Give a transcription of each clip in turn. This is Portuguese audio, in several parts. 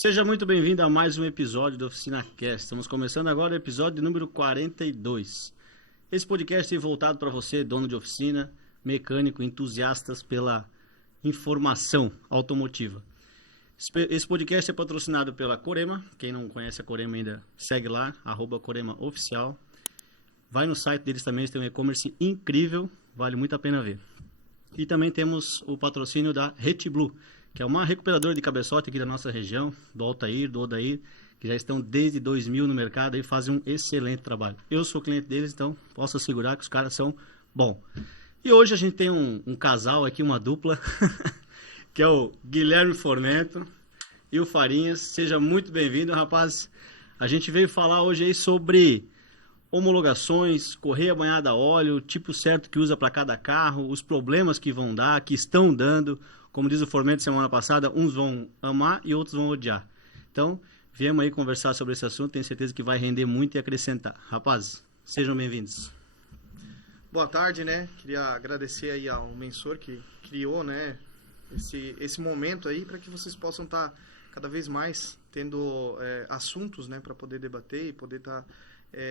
Seja muito bem-vindo a mais um episódio do Oficina Cast. Estamos começando agora o episódio número 42. Esse podcast é voltado para você, dono de oficina, mecânico, entusiastas pela informação automotiva. Esse podcast é patrocinado pela Corema. Quem não conhece a Corema ainda, segue lá, @CoremaOficial. Vai no site deles também, eles têm um e-commerce incrível, vale muito a pena ver. E também temos o patrocínio da RedBlue, que é uma recuperadora de cabeçote aqui da nossa região, do Altair, do Odair, que já estão desde 2000 no mercado e fazem um excelente trabalho. Eu sou cliente deles, então posso assegurar que os caras são bons. E hoje a gente tem um casal aqui, uma dupla, que é o Guilherme Formento e o Farinhas. Seja muito bem-vindo, rapaz. A gente veio falar hoje aí sobre homologações, correia banhada a óleo, o tipo certo que usa para cada carro, os problemas que vão dar, que estão dando. Como diz o Formento semana passada, uns vão amar e outros vão odiar. Então, viemos aí conversar sobre esse assunto, tenho certeza que vai render muito e acrescentar. Rapazes, sejam bem-vindos. Boa tarde, né? Queria agradecer aí ao Mensor que criou, né, esse momento aí para que vocês possam estar cada vez mais tendo assuntos, né, para poder debater e poder estar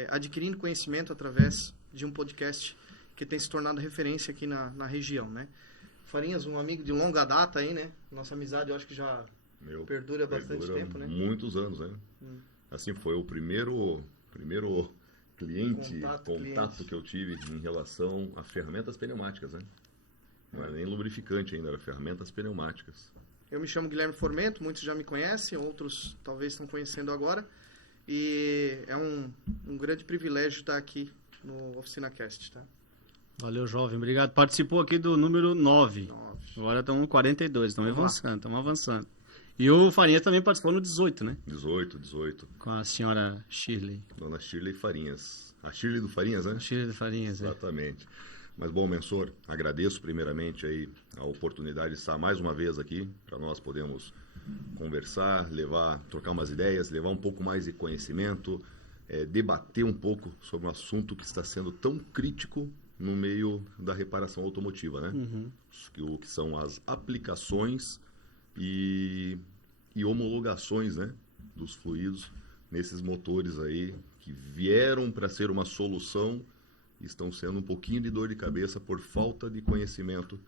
adquirindo conhecimento através de um podcast que tem se tornado referência aqui na região, né? Farinhas, um amigo de longa data aí, né? Nossa amizade eu acho que já perdura bastante tempo, né? Muitos anos, né? Assim, foi o primeiro contato que eu tive em relação a ferramentas pneumáticas, né? Não era nem lubrificante ainda, era ferramentas pneumáticas. Eu me chamo Guilherme Formento, muitos já me conhecem, outros talvez estão conhecendo agora. E é um grande privilégio estar aqui no Oficina Cast, tá? Valeu, jovem. Obrigado. Participou aqui do número 9. Agora estamos no 42. Estamos avançando. E o Farinhas também participou no 18, né? 18. Com a senhora Shirley. Dona Shirley Farinhas. A Shirley do Farinhas, né? A Shirley do Farinhas, Exatamente. Mas, bom, Mensor, agradeço primeiramente aí a oportunidade de estar mais uma vez aqui, para nós podermos conversar, trocar umas ideias, levar um pouco mais de conhecimento, debater um pouco sobre um assunto que está sendo tão crítico no meio da reparação automotiva, né? O que são as aplicações e homologações, né, dos fluidos nesses motores aí que vieram para ser uma solução e estão sendo um pouquinho de dor de cabeça por falta de conhecimento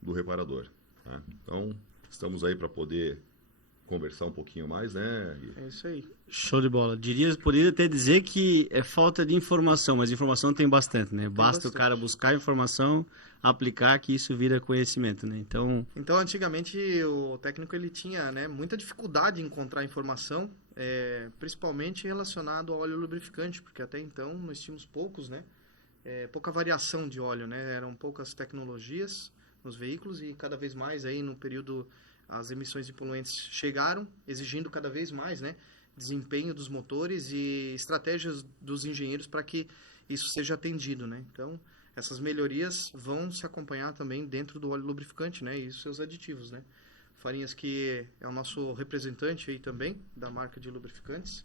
do reparador, tá? Então, estamos aí para poder conversar um pouquinho mais, né? É isso aí. Show de bola. Poderia até dizer que é falta de informação, mas informação tem bastante, né? Basta o cara buscar informação, aplicar, que isso vira conhecimento, né? Então, antigamente o técnico ele tinha, né, muita dificuldade em encontrar informação, principalmente relacionado ao óleo lubrificante, porque até então nós tínhamos poucos, né? Pouca variação de óleo, né? Eram poucas tecnologias nos veículos e cada vez mais aí no período as emissões de poluentes chegaram, exigindo cada vez mais, né, desempenho dos motores e estratégias dos engenheiros para que isso seja atendido, né? Então, essas melhorias vão se acompanhar também dentro do óleo lubrificante, né, e seus aditivos, né? Farinhas, que é o nosso representante aí também da marca de lubrificantes,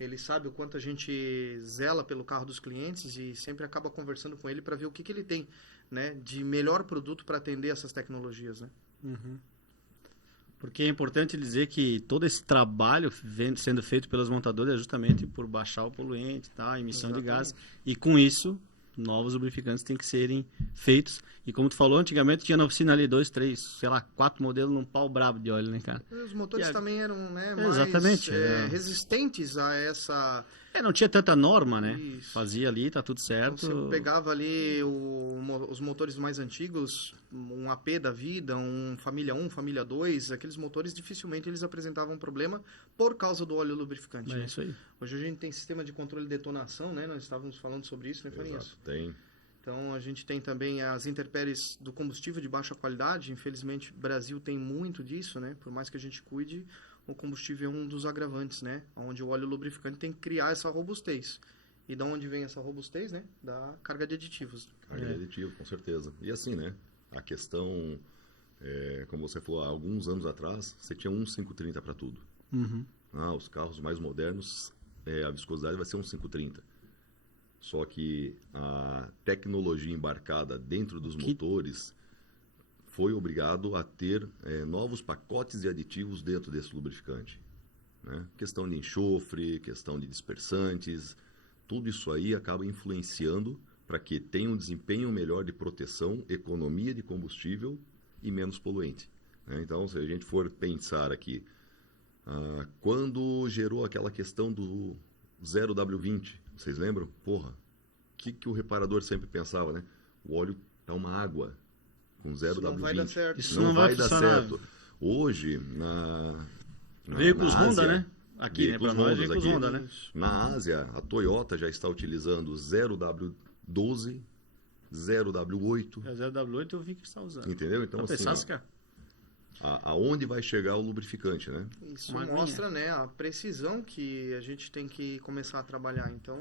ele sabe o quanto a gente zela pelo carro dos clientes e sempre acaba conversando com ele para ver o que ele tem, né, de melhor produto para atender essas tecnologias, né? Porque é importante dizer que todo esse trabalho sendo feito pelas montadoras é justamente por baixar o poluente, tá? A emissão de gás. E com isso, novos lubrificantes têm que serem feitos. E como tu falou, antigamente tinha na oficina ali 2, 3, sei lá, 4 modelos num pau brabo de óleo, né, cara? Os motores também eram, né, mais exatamente, resistentes a essa... não tinha tanta norma, né? Isso. Fazia ali, tá tudo certo. Então, você pegava ali os motores mais antigos, um AP da vida, um Família 1, Família 2, aqueles motores dificilmente eles apresentavam problema por causa do óleo lubrificante. É né? isso aí. Hoje a gente tem sistema de controle de detonação, né? Nós estávamos falando sobre isso, né, Farinhas? Exato, tem. Então, a gente tem também as intempéries do combustível de baixa qualidade. Infelizmente, o Brasil tem muito disso, né? Por mais que a gente cuide, o combustível é um dos agravantes, né? Onde o óleo lubrificante tem que criar essa robustez. E da onde vem essa robustez, né? Da carga de aditivos. Carga de aditivo, com certeza. E assim, né? A questão, como você falou, há alguns anos atrás, você tinha um 530 para tudo. Os carros mais modernos, a viscosidade vai ser um 530. Só que a tecnologia embarcada dentro dos motores foi obrigado a ter novos pacotes de aditivos dentro desse lubrificante. Né? Questão de enxofre, questão de dispersantes, tudo isso aí acaba influenciando para que tenha um desempenho melhor de proteção, economia de combustível e menos poluente. Né? Então, se a gente for pensar aqui, quando gerou aquela questão do 0W20, vocês lembram? Porra, o que o reparador sempre pensava, né? O óleo tá uma água com 0W20. Não vai dar certo. Isso não vai dar certo. Hoje, veículos na Honda, Ásia, né? Aqui, né? Para nós, veículos Honda, né? Na Ásia, a Toyota já está utilizando 0W12, 0W8. 0W8 eu vi que está usando. Entendeu? Então, assim, aonde vai chegar o lubrificante, né? Isso mostra, né, a precisão que a gente tem que começar a trabalhar. Então,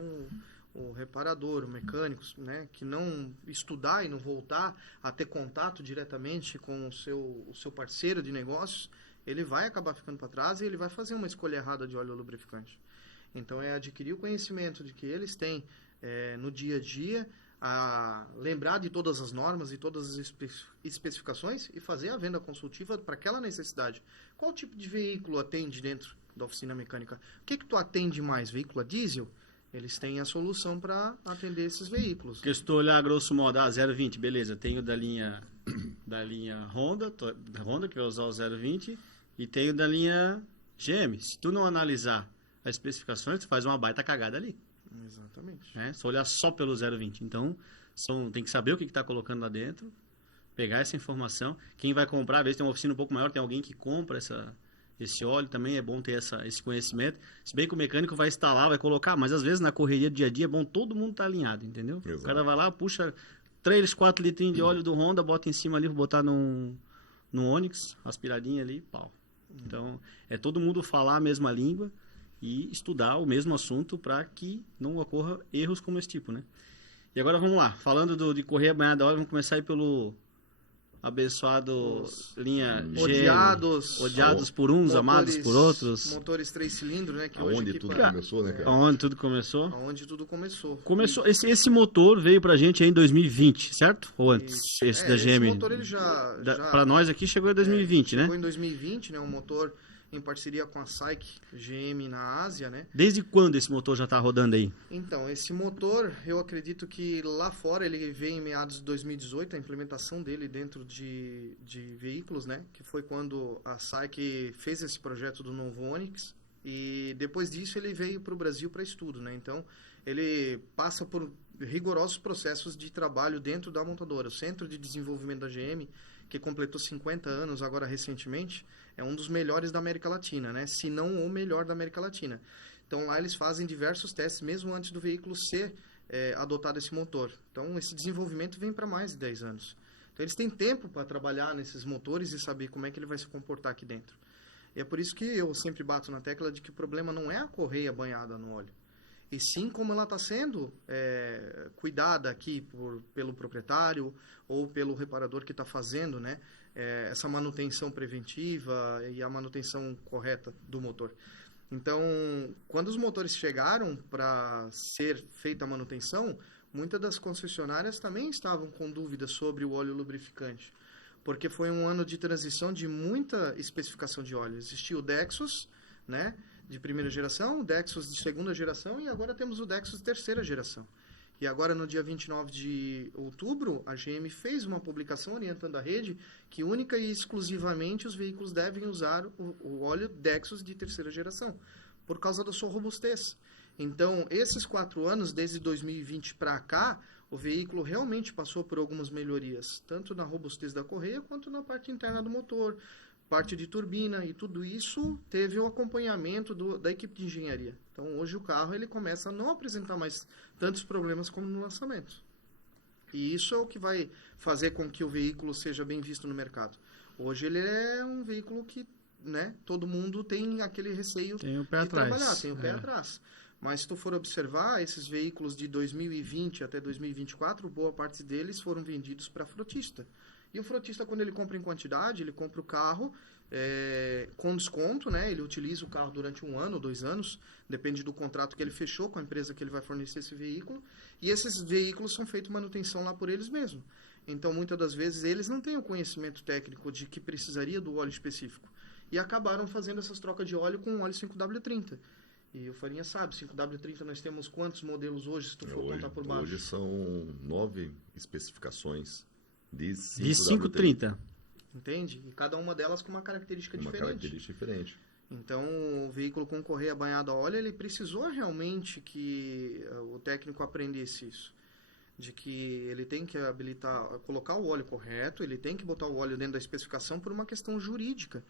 o reparador, o mecânico, né, que não estudar e não voltar a ter contato diretamente com o seu parceiro de negócios, ele vai acabar ficando para trás e ele vai fazer uma escolha errada de óleo lubrificante. Então, é adquirir o conhecimento de que eles têm no dia a dia, a lembrar de todas as normas e todas as especificações e fazer a venda consultiva para aquela necessidade. Qual tipo de veículo atende dentro da oficina mecânica? O que tu atende mais? Veículo a diesel? Eles têm a solução para atender esses veículos. Porque se tu olhar grosso modo, 0,20, beleza, tenho da linha Honda, que vai usar o 0,20, e tenho da linha GM. Se tu não analisar as especificações, tu faz uma baita cagada ali. Exatamente. Né? Se olhar só pelo 0,20. Então, tem que saber o que está colocando lá dentro, pegar essa informação. Quem vai comprar, às vezes tem uma oficina um pouco maior, tem alguém que compra esse óleo, também é bom ter esse conhecimento. Se bem que o mecânico vai instalar, vai colocar, mas às vezes na correria do dia a dia é bom todo mundo estar alinhado, entendeu? Exato. O cara vai lá, puxa 3, 4 litrinhos de óleo do Honda, bota em cima ali, vou botar no Onix, aspiradinha ali, pau. Então, é todo mundo falar a mesma língua e estudar o mesmo assunto para que não ocorra erros como esse tipo, né? E agora vamos lá, falando de correia banhada a óleo, vamos começar aí pelo abençoado linha odiados por uns, amados por outros. Motores 3 cilindros, né? Que aonde tudo começou, né, cara? Aonde tudo começou? Aonde tudo começou. Esse motor veio pra gente aí em 2020, certo? Ou antes? Esse da GM? Esse motor ele pra nós aqui chegou em 2020, né? Chegou em 2020, né? Um motor em parceria com a SAIC GM na Ásia, né? Desde quando esse motor já está rodando aí? Então, esse motor, eu acredito que lá fora ele veio em meados de 2018, a implementação dele dentro de veículos, né? Que foi quando a SAIC fez esse projeto do novo Onix e depois disso ele veio para o Brasil para estudo, né? Então, ele passa por rigorosos processos de trabalho dentro da montadora. O Centro de Desenvolvimento da GM, que completou 50 anos agora recentemente, é um dos melhores da América Latina, né? Se não o melhor da América Latina. Então, lá eles fazem diversos testes, mesmo antes do veículo ser adotado esse motor. Então, esse desenvolvimento vem para mais de 10 anos. Então, eles têm tempo para trabalhar nesses motores e saber como é que ele vai se comportar aqui dentro. E é por isso que eu sempre bato na tecla de que o problema não é a correia banhada no óleo, e sim como ela está sendo cuidada aqui pelo proprietário ou pelo reparador que está fazendo, né, essa manutenção preventiva e a manutenção correta do motor. Então, quando os motores chegaram para ser feita a manutenção, muitas das concessionárias também estavam com dúvidas sobre o óleo lubrificante, porque foi um ano de transição de muita especificação de óleo. Existia o Dexus, né, de primeira geração, o Dexus de segunda geração e agora temos o Dexus de terceira geração. E agora, no dia 29 de outubro, a GM fez uma publicação orientando a rede que única e exclusivamente os veículos devem usar o óleo Dexus de terceira geração, por causa da sua robustez. Então, esses 4 anos, desde 2020 para cá, o veículo realmente passou por algumas melhorias, tanto na robustez da correia quanto na parte interna do motor, parte de turbina, e tudo isso teve o acompanhamento da equipe de engenharia. Então, hoje o carro ele começa a não apresentar mais tantos problemas como no lançamento. E isso é o que vai fazer com que o veículo seja bem visto no mercado. Hoje ele é um veículo que, né, todo mundo tem aquele receio de trabalhar, tem o pé atrás. Mas se tu for observar, esses veículos de 2020 até 2024, boa parte deles foram vendidos para frotista. E o frotista, quando ele compra em quantidade, ele compra o carro com desconto, né? Ele utiliza o carro durante 1 ano ou 2 anos, depende do contrato que ele fechou com a empresa que ele vai fornecer esse veículo. E esses veículos são feitos manutenção lá por eles mesmos. Então, muitas das vezes, eles não têm o conhecimento técnico de que precisaria do óleo específico. E acabaram fazendo essas trocas de óleo com o óleo 5W30. E o Farinha sabe, 5W30 nós temos quantos modelos hoje, se tu for contar por baixo? Hoje são 9 especificações de 5W30. Entende? E cada uma delas com uma característica diferente. Uma característica diferente. Então, o veículo com correia banhada a óleo, ele precisou realmente que o técnico aprendesse isso. De que ele tem que habilitar, colocar o óleo correto, ele tem que botar o óleo dentro da especificação por uma questão jurídica.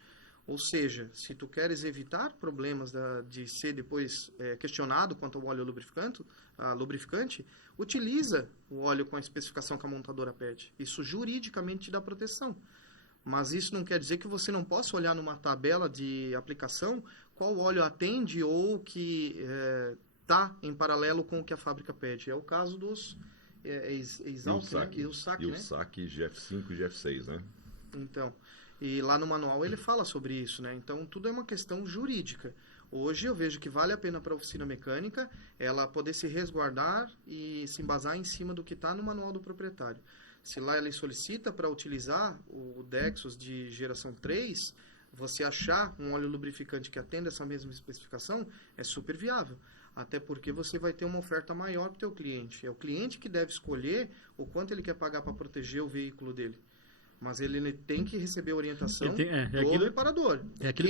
Ou seja, se tu queres evitar problemas de ser depois questionado quanto ao óleo lubrificante, utiliza o óleo com a especificação que a montadora pede. Isso juridicamente te dá proteção. Mas isso não quer dizer que você não possa olhar numa tabela de aplicação qual óleo atende ou que está em paralelo com o que a fábrica pede. É o caso dos Exalc, né? E o SAC, e né? o SAC GF5 e GF6, né? Então, e lá no manual ele fala sobre isso, né? Então, tudo é uma questão jurídica. Hoje eu vejo que vale a pena para a oficina mecânica ela poder se resguardar e se embasar em cima do que está no manual do proprietário. Se lá ele solicita para utilizar o Dexos de geração 3, você achar um óleo lubrificante que atenda essa mesma especificação, é super viável. Até porque você vai ter uma oferta maior para o teu cliente. É o cliente que deve escolher o quanto ele quer pagar para proteger o veículo dele. Mas ele tem que receber orientação do reparador. É aquilo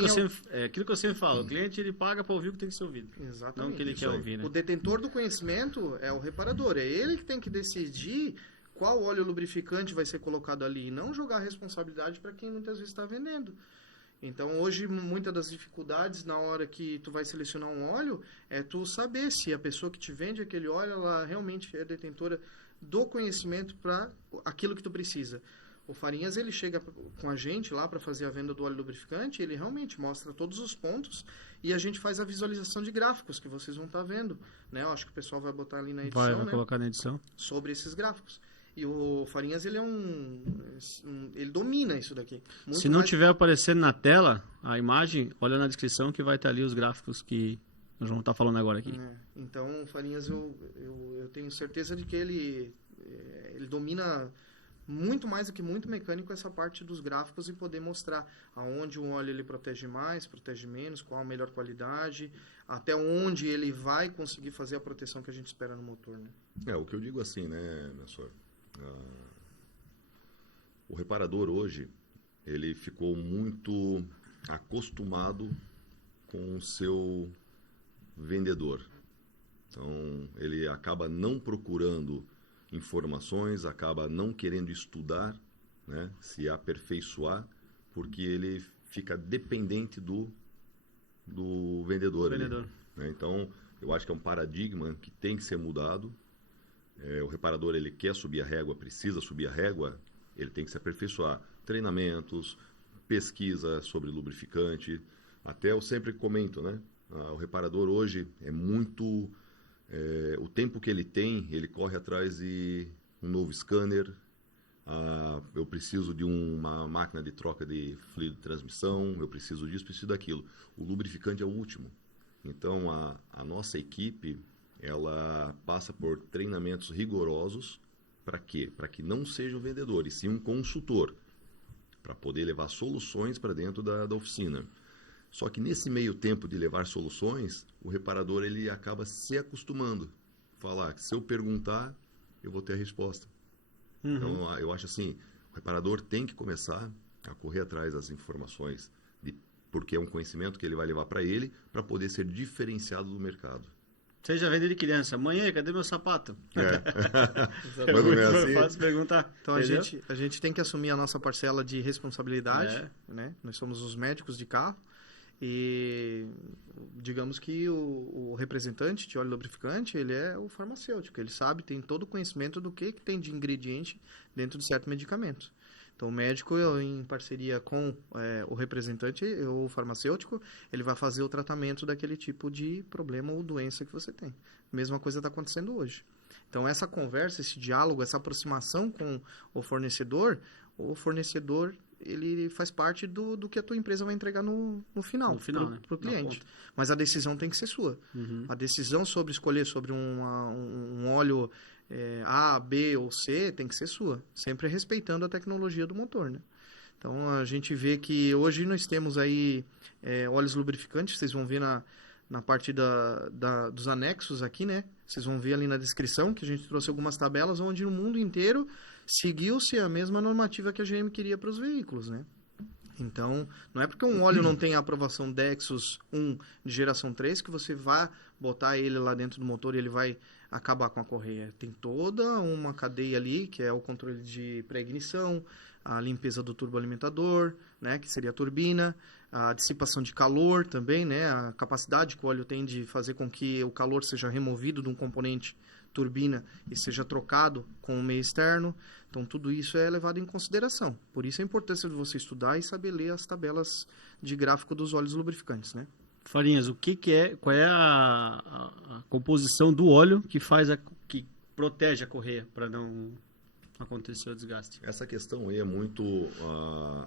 que eu sempre falo. O cliente ele paga para ouvir o que tem que ser ouvido. Exatamente. Não o que ele quer ouvir, né? O detentor do conhecimento é o reparador. É ele que tem que decidir qual óleo lubrificante vai ser colocado ali. E não jogar a responsabilidade para quem muitas vezes está vendendo. Então, hoje, muitas das dificuldades na hora que tu vai selecionar um óleo é tu saber se a pessoa que te vende aquele óleo, ela realmente é detentora do conhecimento para aquilo que tu precisa. O Farinhas, ele chega com a gente lá para fazer a venda do óleo lubrificante, ele realmente mostra todos os pontos e a gente faz a visualização de gráficos que vocês vão estar vendo, né? Eu acho que o pessoal vai botar ali na edição, vai colocar na edição. Sobre esses gráficos. E o Farinhas, ele ele domina isso daqui. Se não tiver aparecendo na tela a imagem, olha na descrição que vai estar ali os gráficos que nós vamos estar falando agora aqui. Então, o Farinhas, eu tenho certeza de que ele domina muito mais do que muito mecânico essa parte dos gráficos e poder mostrar aonde o óleo ele protege mais, protege menos, qual a melhor qualidade, até onde ele vai conseguir fazer a proteção que a gente espera no motor, né? O que eu digo assim, né, meu senhor? O reparador hoje, ele ficou muito acostumado com o seu vendedor. Então, ele acaba não procurando informações, acaba não querendo estudar, né, se aperfeiçoar, porque ele fica dependente do vendedor. Né? Então, eu acho que é um paradigma que tem que ser mudado. O reparador, ele quer subir a régua, precisa subir a régua, ele tem que se aperfeiçoar. Treinamentos, pesquisa sobre lubrificante. Até eu sempre comento, né? O reparador hoje é muito... o tempo que ele tem, ele corre atrás de um novo scanner. Eu preciso de uma máquina de troca de fluido de transmissão, eu preciso disso, preciso daquilo. O lubrificante é o último. Então, a nossa equipe... ela passa por treinamentos rigorosos. Para quê? Para que não seja um vendedor, e sim um consultor, para poder levar soluções para dentro da oficina. Só que nesse meio tempo de levar soluções, o reparador ele acaba se acostumando. Falar que se eu perguntar, eu vou ter a resposta. Então, eu acho assim, o reparador tem que começar a correr atrás das informações, porque é um conhecimento que ele vai levar para ele, para poder ser diferenciado do mercado. Seja venda de criança. Mãe, cadê meu sapato? Mas não é assim. Pode perguntar. Então, a gente tem que assumir a nossa parcela de responsabilidade, né? Nós somos os médicos de carro e digamos que o representante de óleo lubrificante, ele é o farmacêutico. Ele sabe, tem todo o conhecimento do que tem de ingrediente dentro de certo medicamento. Então, o médico, em parceria com o representante, o farmacêutico, ele vai fazer o tratamento daquele tipo de problema ou doença que você tem. A mesma coisa está acontecendo hoje. Então, essa conversa, esse diálogo, essa aproximação com o fornecedor ele faz parte do que a tua empresa vai entregar no final para o cliente. Mas a decisão tem que ser sua. A decisão sobre escolher sobre um óleo A, B ou C, tem que ser sua, sempre respeitando a tecnologia do motor, né? Então, a gente vê que hoje nós temos aí óleos lubrificantes, vocês vão ver na parte dos anexos aqui, né? Vocês vão ver ali na descrição que a gente trouxe algumas tabelas onde no mundo inteiro seguiu-se a mesma normativa que a GM queria para os veículos, né? Então, não é porque um óleo não tem a aprovação Dexus 1 de geração 3 que você vai botar ele lá dentro do motor e ele vai acabar com a correia. Tem toda uma cadeia ali, que é o controle de pré-ignição, a limpeza do turboalimentador, né, que seria a turbina, a dissipação de calor também, né, a capacidade que o óleo tem de fazer com que o calor seja removido de um componente turbina e seja trocado com o meio externo. Então, tudo isso é levado em consideração. Por isso a importância de você estudar e saber ler as tabelas de gráfico dos óleos lubrificantes, né? Farinhas, qual é a composição do óleo que que protege a correia para não acontecer o desgaste? Essa questão aí é muito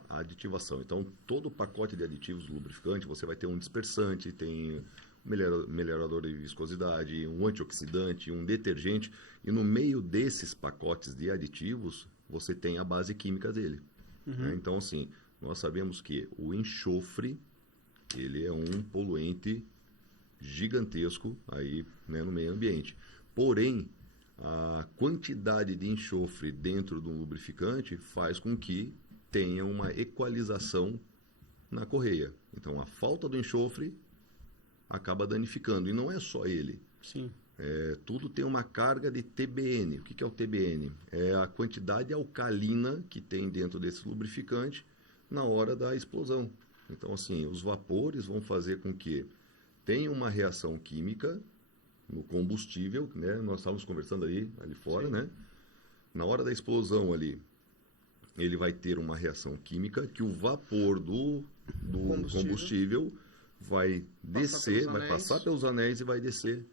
a aditivação. Então, todo o pacote de aditivos do lubrificante, você vai ter um dispersante, tem melhorador de viscosidade, um antioxidante, um detergente, e no meio desses pacotes de aditivos, você tem a base química dele. Né? Então, assim, nós sabemos que o enxofre, ele é um poluente gigantesco aí, né, no meio ambiente. Porém, a quantidade de enxofre dentro de um lubrificante faz com que tenha uma equalização na correia. Então, a falta do enxofre acaba danificando. E não é só ele. Sim. Tudo tem uma carga de TBN. O que é o TBN? É a quantidade alcalina que tem dentro desse lubrificante na hora da explosão. Então, assim, os vapores vão fazer com que tenha uma reação química no combustível, né? Nós estávamos conversando ali fora, né? Na hora da explosão ali, ele vai ter uma reação química que o vapor do combustível vai descer, vai passar pelos anéis e vai descer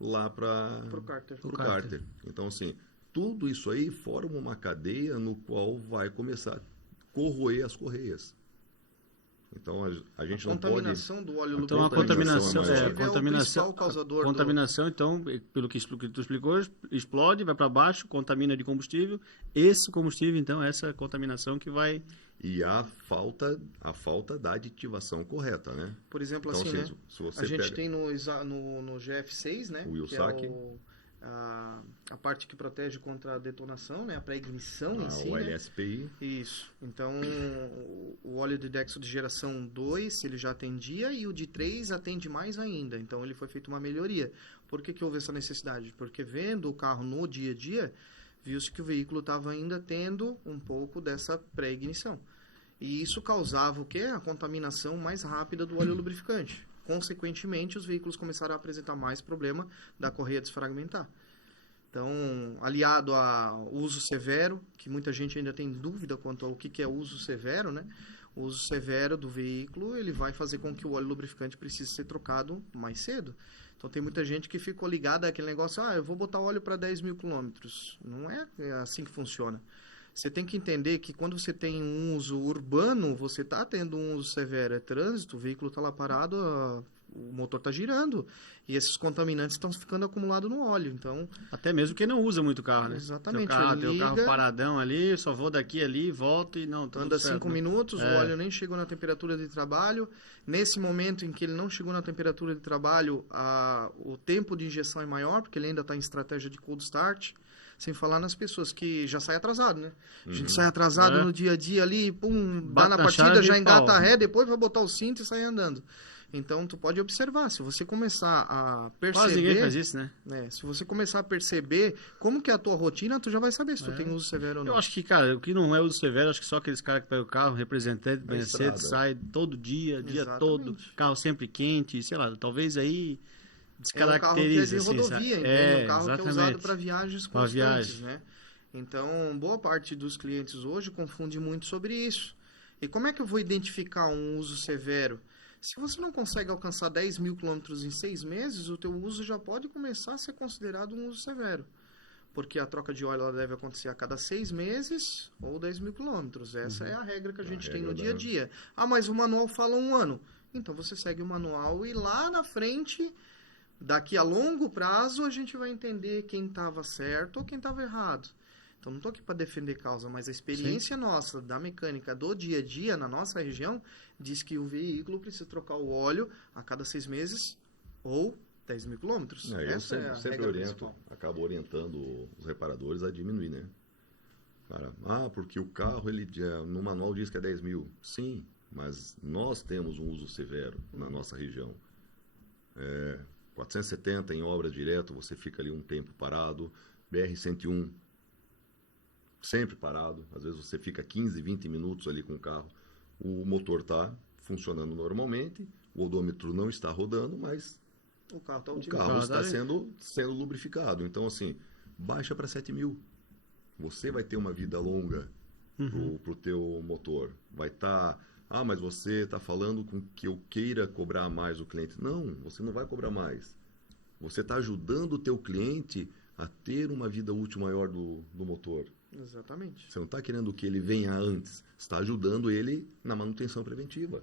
lá para o cárter. Então, assim, tudo isso aí forma uma cadeia no qual vai começar a corroer as correias. Então, a gente não pode... Contaminação do óleo Então, a lubrificante contaminação, o causador contaminação, então, pelo que tu explicou, explode, vai para baixo, contamina de combustível. Esse combustível, então, essa contaminação que vai... E a falta da aditivação correta, né? Por exemplo, então, assim, né? Se você a gente pega... tem no GF6, né? O Wilsac. Que é a parte que protege contra a detonação, né? A pré-ignição em si, o né? LSPI. Isso. Então, o óleo de Dexo de geração 2, ele já atendia, e o de 3 atende mais ainda. Então, ele foi feita uma melhoria. Por que houve essa necessidade? Porque vendo o carro no dia a dia, viu-se que o veículo estava ainda tendo um pouco dessa pré-ignição. E isso causava o quê? A contaminação mais rápida do óleo lubrificante. Consequentemente, os veículos começaram a apresentar mais problema da correia desfragmentar. Então, aliado ao uso severo, que muita gente ainda tem dúvida quanto ao que é uso severo, né? O uso severo do veículo, ele vai fazer com que o óleo lubrificante precise ser trocado mais cedo. Então, tem muita gente que ficou ligada àquele negócio, eu vou botar óleo para 10 mil quilômetros. Não é assim que funciona. Você tem que entender que quando você tem um uso urbano, você está tendo um uso severo, é trânsito, o veículo está lá parado, o motor está girando, e esses contaminantes estão ficando acumulados no óleo. Então, até mesmo quem não usa muito o carro, né? Exatamente. Tem o carro paradão ali, só vou daqui ali, volto e não... Anda 5 minutos, o óleo nem chegou na temperatura de trabalho. Nesse momento em que ele não chegou na temperatura de trabalho, o tempo de injeção é maior, porque ele ainda está em estratégia de cold start. Sem falar nas pessoas que já saem atrasado, né? A gente sai atrasado no dia a dia ali, dá na partida, já engata a ré, depois vai botar o cinto e sai andando. Então, tu pode observar, se você começar a perceber... Quase ninguém faz isso, né? Se você começar a perceber como que é a tua rotina, tu já vai saber se tu tem uso severo ou não. Eu acho que, cara, o que não é uso severo, acho que só aqueles caras que pegam o carro, representante, bem cedo, sai todo dia, dia todo, carro sempre quente, sei lá, talvez aí... É um carro que é de rodovia, entende? Um carro que é usado para viagens constantes, né? Então, boa parte dos clientes hoje confunde muito sobre isso. E como é que eu vou identificar um uso severo? Se você não consegue alcançar 10 mil quilômetros em 6 meses, o teu uso já pode começar a ser considerado um uso severo. Porque a troca de óleo ela deve acontecer a cada 6 meses ou 10 mil quilômetros. Essa é a regra que a gente tem no dia a dia. Mas o manual fala 1 ano. Então, você segue o manual e lá na frente... Daqui a longo prazo, a gente vai entender quem estava certo ou quem estava errado. Então, não estou aqui para defender causa, mas a experiência nossa da mecânica do dia a dia na nossa região diz que o veículo precisa trocar o óleo a cada 6 meses ou 10 mil quilômetros. Eu Essa é a sempre regra oriento, principal. acabo orientando os reparadores a diminuir, né? Cara, porque o carro, no manual diz que é 10 mil. Sim, mas nós temos um uso severo na nossa região. 470 em obra direto, você fica ali um tempo parado. BR-101, sempre parado. Às vezes você fica 15, 20 minutos ali com o carro. O motor está funcionando normalmente, o odômetro não está rodando, mas O carro está o carro está sendo lubrificado. Então, assim, baixa para 7 mil. Você vai ter uma vida longa pro teu motor. Vai estar... mas você está falando com que eu queira cobrar mais o cliente. Não, você não vai cobrar mais. Você está ajudando o teu cliente a ter uma vida útil maior do motor. Exatamente. Você não está querendo que ele venha antes. Você está ajudando ele na manutenção preventiva.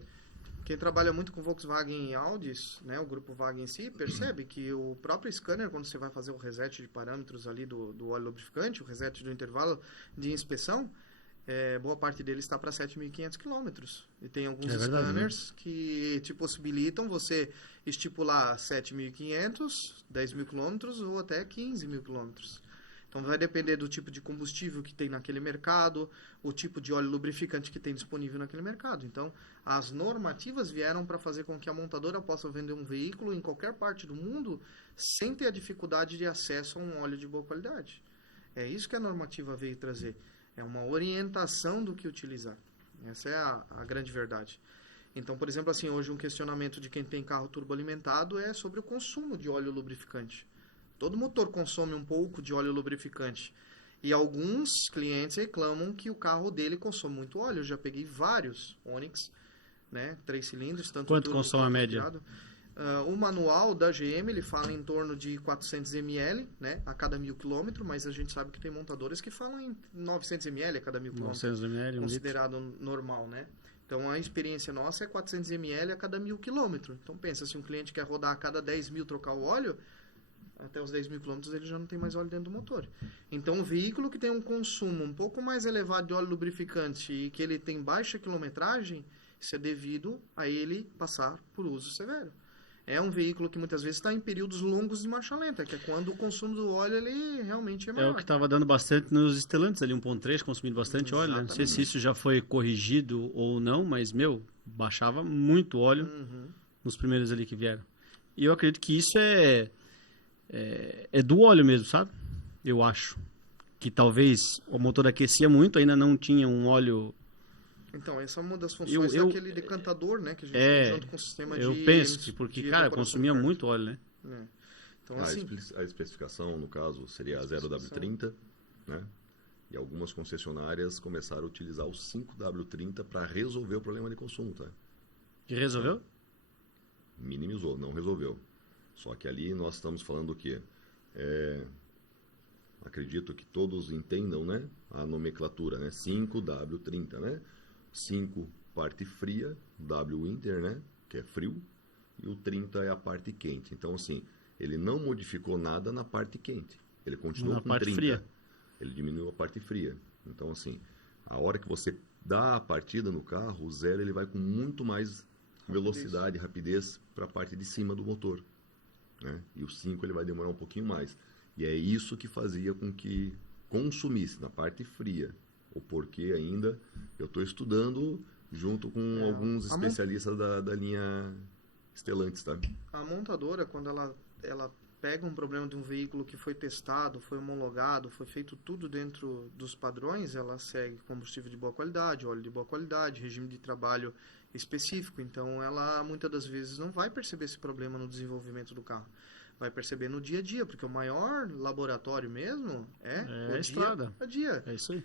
Quem trabalha muito com Volkswagen e Audis, né, o grupo Wagen em si, percebe que o próprio scanner, quando você vai fazer o reset de parâmetros ali do óleo lubrificante, o reset do intervalo de inspeção, boa parte dele está para 7.500 quilômetros. E tem alguns scanners que te possibilitam você estipular 7.500, 10 mil quilômetros ou até 15 mil quilômetros. Então vai depender do tipo de combustível que tem naquele mercado, o tipo de óleo lubrificante que tem disponível naquele mercado. Então, as normativas vieram para fazer com que a montadora possa vender um veículo em qualquer parte do mundo sem ter a dificuldade de acesso a um óleo de boa qualidade. É isso que a normativa veio trazer. É uma orientação do que utilizar. Essa é a grande verdade. Então, por exemplo, assim, hoje um questionamento de quem tem carro turboalimentado é sobre o consumo de óleo lubrificante. Todo motor consome um pouco de óleo lubrificante. E alguns clientes reclamam que o carro dele consome muito óleo. Eu já peguei vários Onix, né, 3 cilindros. Quanto consome a média? O manual da GM, ele fala em torno de 400 ml, né, a cada 1.000 km, mas a gente sabe que tem montadoras que falam em 900 ml a cada 1.000 km. 900 ml, considerado normal, né? Então, a experiência nossa é 400 ml a cada 1.000 km. Então, pensa, se um cliente quer rodar a cada 10 mil trocar o óleo, até os 10 mil quilômetros ele já não tem mais óleo dentro do motor. Então, um veículo que tem um consumo um pouco mais elevado de óleo lubrificante e que ele tem baixa quilometragem, isso é devido a ele passar por uso severo. É um veículo que muitas vezes está em períodos longos de marcha lenta, que é quando o consumo do óleo ele realmente é maior. É o que estava dando bastante nos Stellantis ali, 1.3, consumindo bastante óleo. Né? Não sei se isso já foi corrigido ou não, mas, baixava muito óleo nos primeiros ali que vieram. E eu acredito que isso é do óleo mesmo, sabe? Eu acho. Que talvez o motor aquecia muito, ainda não tinha um óleo... Então, essa é uma das funções daquele decantador, né? Que a gente tem junto com o sistema eu penso que porque, cara, consumia muito óleo, né? Então, assim, a especificação, no caso, seria a 0W30, né? E algumas concessionárias começaram a utilizar o 5W30 para resolver o problema de consumo, tá? E resolveu? Minimizou, não resolveu. Só que ali nós estamos falando o quê? Acredito que todos entendam, né? A nomenclatura, né? 5W30, né? 5 parte fria, W winter, né? Que é frio, e o 30 é a parte quente. Então, assim, ele não modificou nada na parte quente. Ele continuou com 30. Fria. Ele diminuiu a parte fria. Então, assim, a hora que você dá a partida no carro, o zero ele vai com muito mais velocidade, rapidez para a parte de cima do motor. Né? E o 5 ele vai demorar um pouquinho mais. E é isso que fazia com que consumisse na parte fria. O porquê ainda eu estou estudando junto com alguns especialistas da linha Stellantis, tá? A montadora, quando ela pega um problema de um veículo que foi testado, foi homologado, foi feito tudo dentro dos padrões, ela segue combustível de boa qualidade, óleo de boa qualidade, regime de trabalho específico. Então, ela muitas das vezes não vai perceber esse problema no desenvolvimento do carro. Vai perceber no dia a dia, porque o maior laboratório mesmo é a estrada. Dia. É isso aí.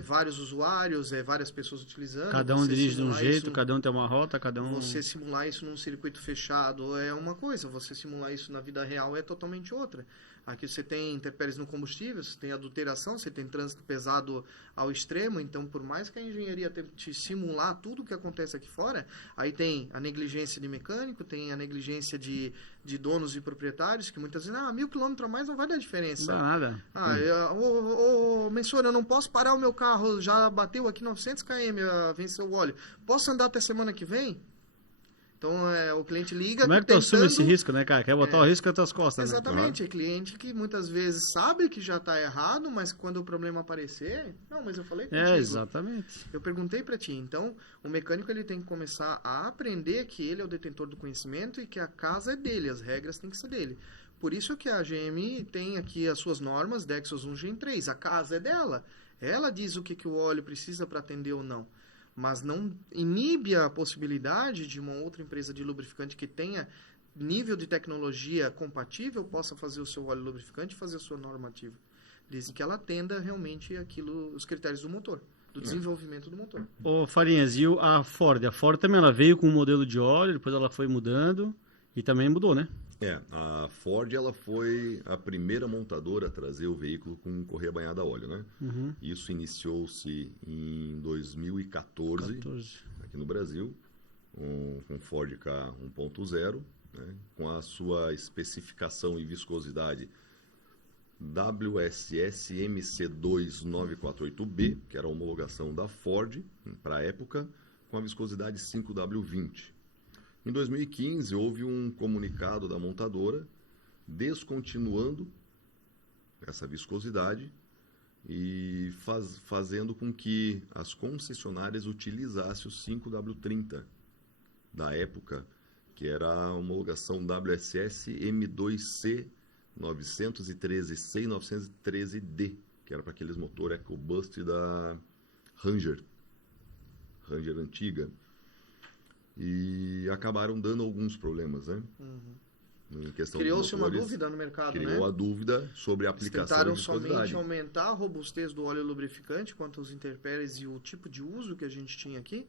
Vários usuários, várias pessoas utilizando. Cada um dirige de um jeito, cada um tem uma rota, cada um... Você simular isso num circuito fechado é uma coisa, você simular isso na vida real é totalmente outra. Aqui você tem intempéries no combustível, você tem adulteração, você tem trânsito pesado ao extremo. Então, por mais que a engenharia tente simular tudo o que acontece aqui fora, aí tem a negligência de mecânico, tem a negligência de donos e proprietários, que muitas vezes, 1.000 km a mais não vai dar diferença. Não dá nada. Mensor, eu não posso parar o meu carro, já bateu aqui 900 km, venceu o óleo. Posso andar até semana que vem? Então, o cliente liga... Como é que tu assume esse risco, né, cara? Quer botar o risco nas tuas costas, Exatamente. né? É cliente que muitas vezes sabe que já está errado, mas quando o problema aparecer... Não, mas eu falei contigo. Exatamente. Eu perguntei para ti. Então, o mecânico ele tem que começar a aprender que ele é o detentor do conhecimento e que a casa é dele, as regras têm que ser dele. Por isso que a GM tem aqui as suas normas, Dexos 1 Gen 3. A casa é dela. Ela diz o que o óleo precisa para atender ou não. Mas não inibe a possibilidade de uma outra empresa de lubrificante que tenha nível de tecnologia compatível possa fazer o seu óleo lubrificante e fazer a sua normativa. Desde que ela atenda realmente os critérios do motor, do desenvolvimento do motor. Ô, Farinhas, e a Ford? A Ford também ela veio com um modelo de óleo, depois ela foi mudando e também mudou, né? A Ford ela foi a primeira montadora a trazer o veículo com correia banhada a óleo, né? Isso iniciou-se em 2014, aqui no Brasil, com Ford Ka 1.0, né? Com a sua especificação e viscosidade WSS MC2948B, que era a homologação da Ford para a época, com a viscosidade 5W20. Em 2015, houve um comunicado da montadora descontinuando essa viscosidade e fazendo com que as concessionárias utilizassem o 5W30 da época, que era a homologação WSS M2C 913C e 913D, que era para aqueles motores EcoBoost da Ranger antiga. E acabaram dando alguns problemas, né? Em questão Criou-se uma dúvida no mercado, Criou a dúvida sobre a aplicação tentaram de viscosidade. somente aumentar a robustez do óleo lubrificante quanto aos intempéries e o tipo de uso que a gente tinha aqui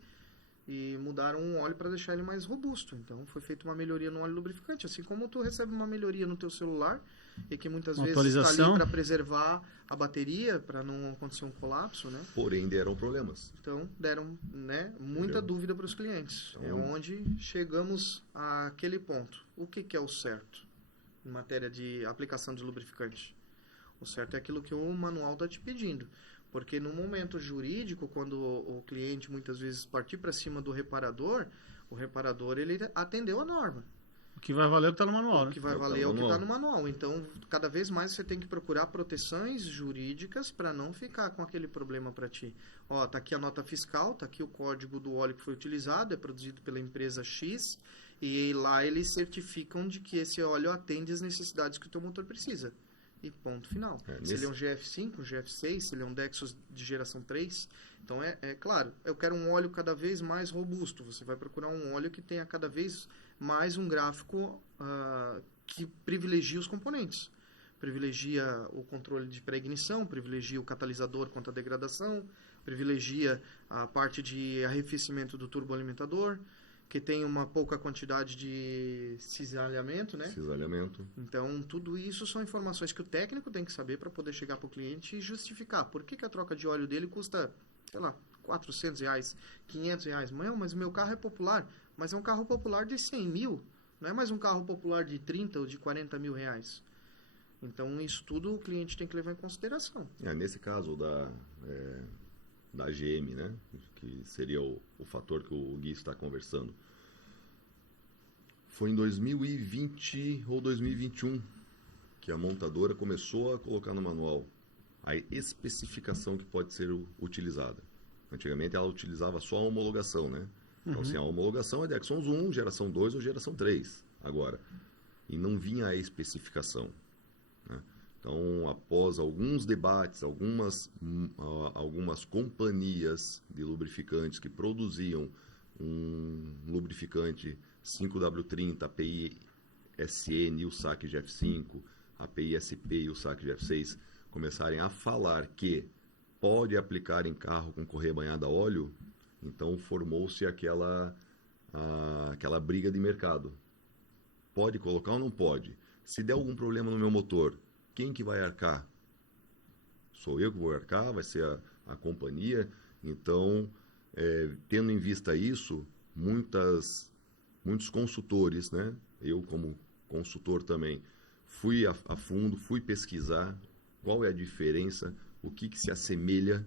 e mudaram o óleo para deixar ele mais robusto. Então foi feita uma melhoria no óleo lubrificante, assim como tu recebe uma melhoria no teu celular e que muitas vezes está ali para preservar a bateria, para não acontecer um colapso, né? Porém deram problemas. Então deram, né, muita dúvida para os clientes. Então, é onde chegamos àquele ponto. O que é o certo em matéria de aplicação de lubrificante? O certo é aquilo que o manual está te pedindo. Porque no momento jurídico, quando o cliente muitas vezes partir para cima do reparador, o reparador ele atendeu a norma. O que vai valer é o que está no manual, né? O que vai valer é o que está no manual. Então, cada vez mais você tem que procurar proteções jurídicas para não ficar com aquele problema para ti. Ó, tá aqui a nota fiscal, tá aqui o código do óleo que foi utilizado, é produzido pela empresa X, e lá eles certificam de que esse óleo atende às necessidades que o teu motor precisa. E ponto final. Se ele é um GF5, um GF6, se ele é um Dexos de geração 3. Então, é claro, eu quero um óleo cada vez mais robusto. Você vai procurar um óleo que tenha cada vez mais um gráfico que privilegie os componentes. Privilegia o controle de pré-ignição, privilegia o catalisador contra a degradação, privilegia a parte de arrefecimento do turboalimentador, que tem uma pouca quantidade de cisalhamento, né? Cisalhamento. Então, tudo isso são informações que o técnico tem que saber para poder chegar para o cliente e justificar. Por que a troca de óleo dele custa, sei lá, R$400, R$500? Mas o meu carro é popular. Mas é um carro popular de 100 mil. Não é mais um carro popular de 30 ou de 40 mil reais. Então, isso tudo o cliente tem que levar em consideração. Nesse caso da GM, né, que seria o fator que o Gui está conversando, foi em 2020 ou 2021 que a montadora começou a colocar no manual a especificação que pode ser utilizada. Antigamente ela utilizava só a homologação, né? Então, assim, a homologação é Dexons 1, geração 2 ou geração 3 agora. E não vinha a especificação, né? Então, após alguns debates, algumas companhias de lubrificantes que produziam um lubrificante 5W30, API SN e o SAC GF5, API SP e o SAC GF6, começarem a falar que pode aplicar em carro com correia banhada a óleo, então formou-se aquela briga de mercado. Pode colocar ou não pode? Se der algum problema no meu motor, quem que vai arcar? Sou eu que vou arcar? Vai ser a companhia? Então, tendo em vista isso, muitos consultores, né? Eu como consultor também, fui a fundo, fui pesquisar qual é a diferença, o que se assemelha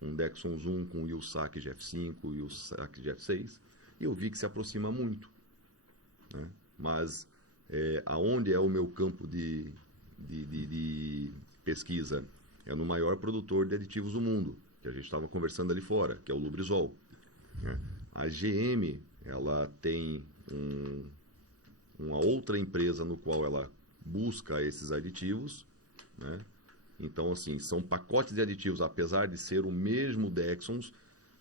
um Dexon Zoom com o Wilsac GF5 e o Wilsac GF6, e eu vi que se aproxima muito, né? Mas aonde é o meu campo de pesquisa? É no maior produtor de aditivos do mundo, que a gente estava conversando ali fora, que é o Lubrizol, né? A GM, ela tem uma outra empresa no qual ela busca esses aditivos, né? Então, assim, são pacotes de aditivos, apesar de ser o mesmo Dexons,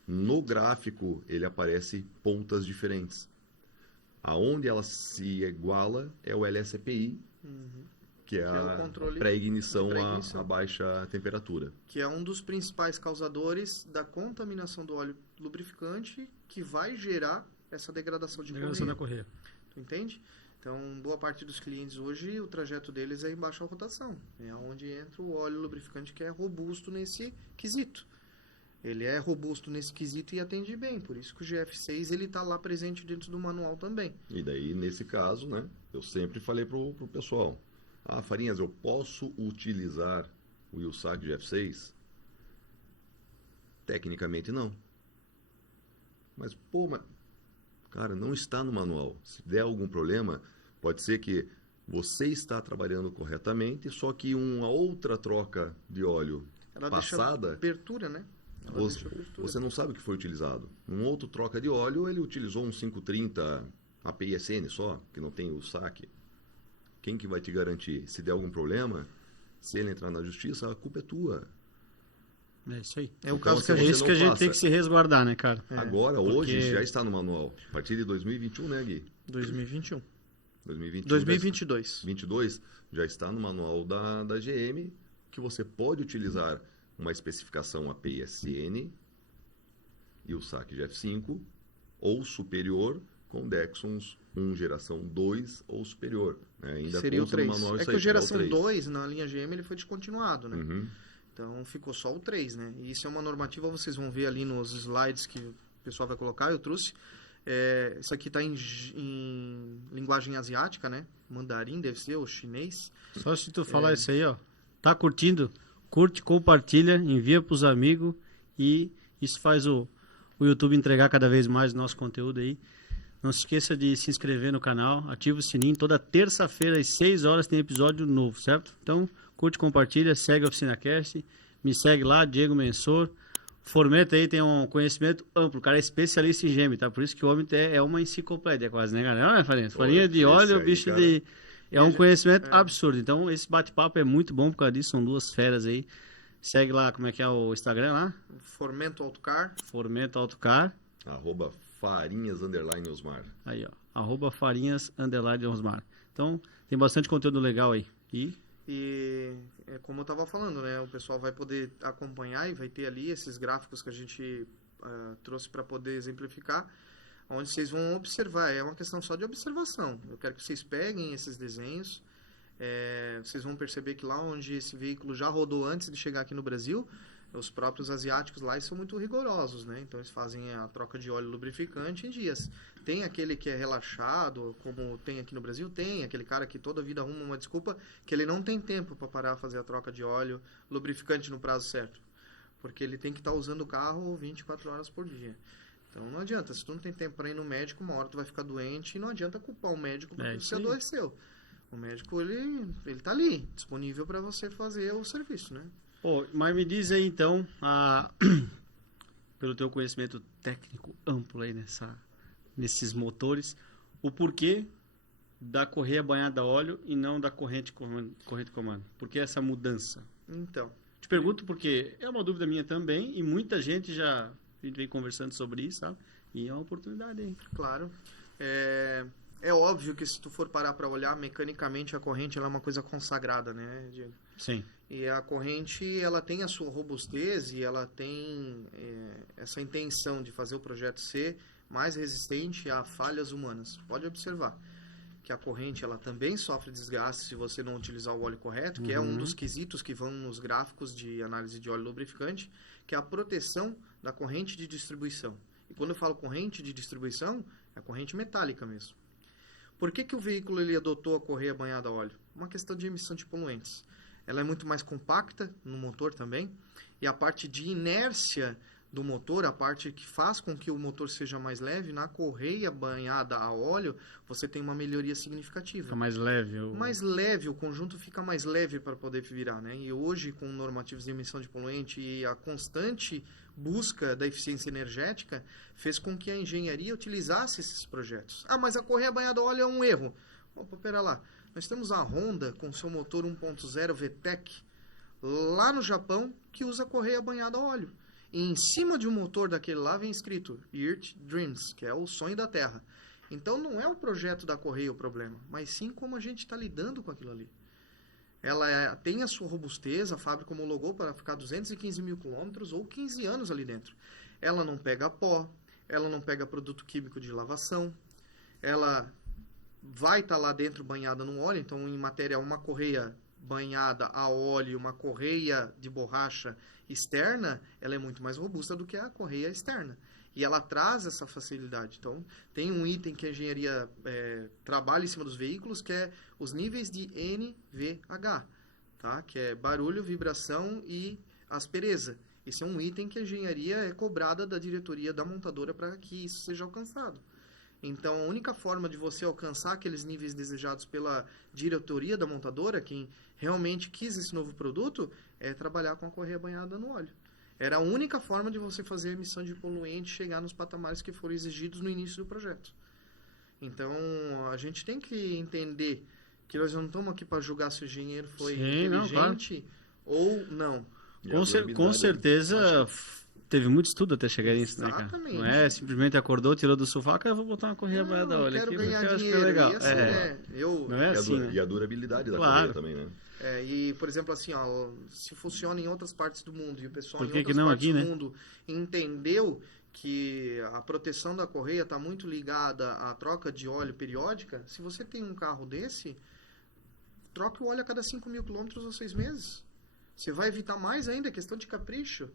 no gráfico ele aparece pontas diferentes. Aonde ela se iguala é o LSPI, que é o a controle, pré-ignição a baixa temperatura. Que é um dos principais causadores da contaminação do óleo lubrificante, que vai gerar essa degradação de da correia. Tu entende? Então, boa parte dos clientes hoje, o trajeto deles é em baixa rotação. É onde entra o óleo lubrificante, que é robusto nesse quesito. Ele é robusto nesse quesito e atende bem. Por isso que o GF6 ele está lá presente dentro do manual também. E daí, nesse caso, né, eu sempre falei pro pessoal, Farinhas, eu posso utilizar o Wilsac GF6? Tecnicamente, não. Mas, cara, não está no manual. Se der algum problema, pode ser que você está trabalhando corretamente, só que uma outra troca de óleo Ela passada, deixa abertura, né? você não sabe o que foi utilizado. Um outro troca de óleo, ele utilizou um 530 API-SN só, que não tem o saque. Quem que vai te garantir? Se der algum problema, se ele entrar na justiça, a culpa é tua. É isso aí. É o Então, caso que É isso que a gente tem que se resguardar, né, cara? Agora, porque- hoje, já está no manual. A partir de 2021, né, Gui? 2021. 2021, 2022. 22 já está no manual da GM que você pode utilizar uma especificação API-SN e o SAC GF5 ou superior com Dexons 1 geração 2 ou superior, né? Ainda Seria o consta no 3. manual É isso que aí, o geração é o 2, na linha GM, ele foi descontinuado, né? Uhum. Então ficou só o 3, né? E isso é uma normativa, vocês vão ver ali nos slides que o pessoal vai colocar, eu trouxe. Isso aqui está em linguagem asiática, né? Mandarim deve ser, ou chinês. Só se tu falar isso aí, ó. Tá curtindo? Curte, compartilha, envia pros amigos e isso faz o YouTube entregar cada vez mais o nosso conteúdo aí. Não se esqueça de se inscrever no canal, ativa o sininho. Toda terça-feira às 6 horas tem episódio novo, certo? Então, curte, compartilha, segue a OficinaCast, me segue lá, Diego Mensor. Formeta aí tem um conhecimento amplo, o cara é especialista em gêmeo, tá? Por isso que o homem é uma enciclopédia quase, né, galera? Não é, Farinha? Farinha de óleo, aí, bicho cara. de... É um conhecimento absurdo. Então, esse bate-papo é muito bom por causa disso, são duas feras aí. Segue lá, como é que é o Instagram lá? Formento Autocar. Formento Autocar. @farinhas_osmar. Aí, ó. @farinhas_osmar. Então, tem bastante conteúdo legal aí. E como eu estava falando, né? O pessoal vai poder acompanhar e vai ter ali esses gráficos que a gente trouxe para poder exemplificar, onde vocês vão observar. É uma questão só de observação. Eu quero que vocês peguem esses desenhos. Vocês vão perceber que lá onde esse veículo já rodou antes de chegar aqui no Brasil, os próprios asiáticos lá são muito rigorosos, né? Então eles fazem a troca de óleo lubrificante em dias. Tem aquele que é relaxado, como tem aqui no Brasil, tem aquele cara que toda a vida arruma uma desculpa que ele não tem tempo para parar a fazer a troca de óleo lubrificante no prazo certo, porque ele tem que estar usando o carro 24 horas por dia. Então não adianta, se tu não tem tempo para ir no médico, uma hora tu vai ficar doente e não adianta culpar o médico porque você adoeceu. O médico, ele tá ali, disponível para você fazer o serviço, né? Mas me diz aí então, pelo teu conhecimento técnico amplo aí nesses motores, o porquê da correia banhada a óleo e não da corrente comando? Por que essa mudança? Então, Te pergunto porque é uma dúvida minha também e muita gente a gente vem conversando sobre isso, sabe? E é uma oportunidade aí. claro, é óbvio que se tu for parar para olhar mecanicamente a corrente, ela é uma coisa consagrada, né, Diego? Sim. E a corrente, ela tem a sua robustez e ela tem essa intenção de fazer o projeto ser mais resistente a falhas humanas. Pode observar que que a corrente ela também sofre desgaste se você não utilizar o óleo correto, que é um dos quesitos que vão nos gráficos de análise de óleo lubrificante, que é a proteção da corrente de distribuição. E quando eu falo corrente de distribuição, é a corrente metálica mesmo. Por que o veículo ele adotou a correia banhada a óleo? Uma questão de emissão de poluentes. Ela é muito mais compacta no motor também, e a parte de inércia do motor, a parte que faz com que o motor seja mais leve, na correia banhada a óleo, você tem uma melhoria significativa. Fica mais leve. Mais leve, o conjunto fica mais leve para poder virar, né? E hoje, com normativos de emissão de poluente e a constante busca da eficiência energética, fez com que a engenharia utilizasse esses projetos. Ah, mas a correia banhada a óleo é um erro. Opa, pera lá. Nós temos a Honda com seu motor 1.0 VTEC lá no Japão que usa correia banhada a óleo. E em cima de um motor daquele lá vem escrito Earth Dreams, que é o sonho da Terra. Então não é o projeto da correia o problema, mas sim como a gente está lidando com aquilo ali. Ela tem a sua robustez, a fábrica homologou para ficar 215 mil quilômetros ou 15 anos ali dentro. Ela não pega pó, ela não pega produto químico de lavação, ela vai estar lá dentro banhada no óleo, então em matéria uma correia banhada a óleo, uma correia de borracha externa, ela é muito mais robusta do que a correia externa. E ela traz essa facilidade. Então, tem um item que a engenharia trabalha em cima dos veículos, que é os níveis de NVH, tá? Que é barulho, vibração e aspereza. Esse é um item que a engenharia é cobrada da diretoria da montadora para que isso seja alcançado. Então, a única forma de você alcançar aqueles níveis desejados pela diretoria da montadora, quem realmente quis esse novo produto, é trabalhar com a correia banhada no óleo. Era a única forma de você fazer a emissão de poluente chegar nos patamares que foram exigidos no início do projeto. Então, a gente tem que entender que nós não estamos aqui para julgar se o engenheiro foi inteligente ou não. Com certeza... Teve muito estudo até chegar nisso, né, cara? Exatamente. Não é simplesmente acordou, tirou do sofá, cara, eu vou botar uma correia banhada a óleo aqui, porque eu acho que é legal. Não é assim, e a durabilidade da correia também, né? E, por exemplo, assim, ó, se funciona em outras partes do mundo e o pessoal em outras partes aqui, do né? mundo entendeu que a proteção da correia está muito ligada à troca de óleo periódica, se você tem um carro desse, troque o óleo a cada 5 mil quilômetros ou 6 meses. Você vai evitar mais ainda, é questão de capricho.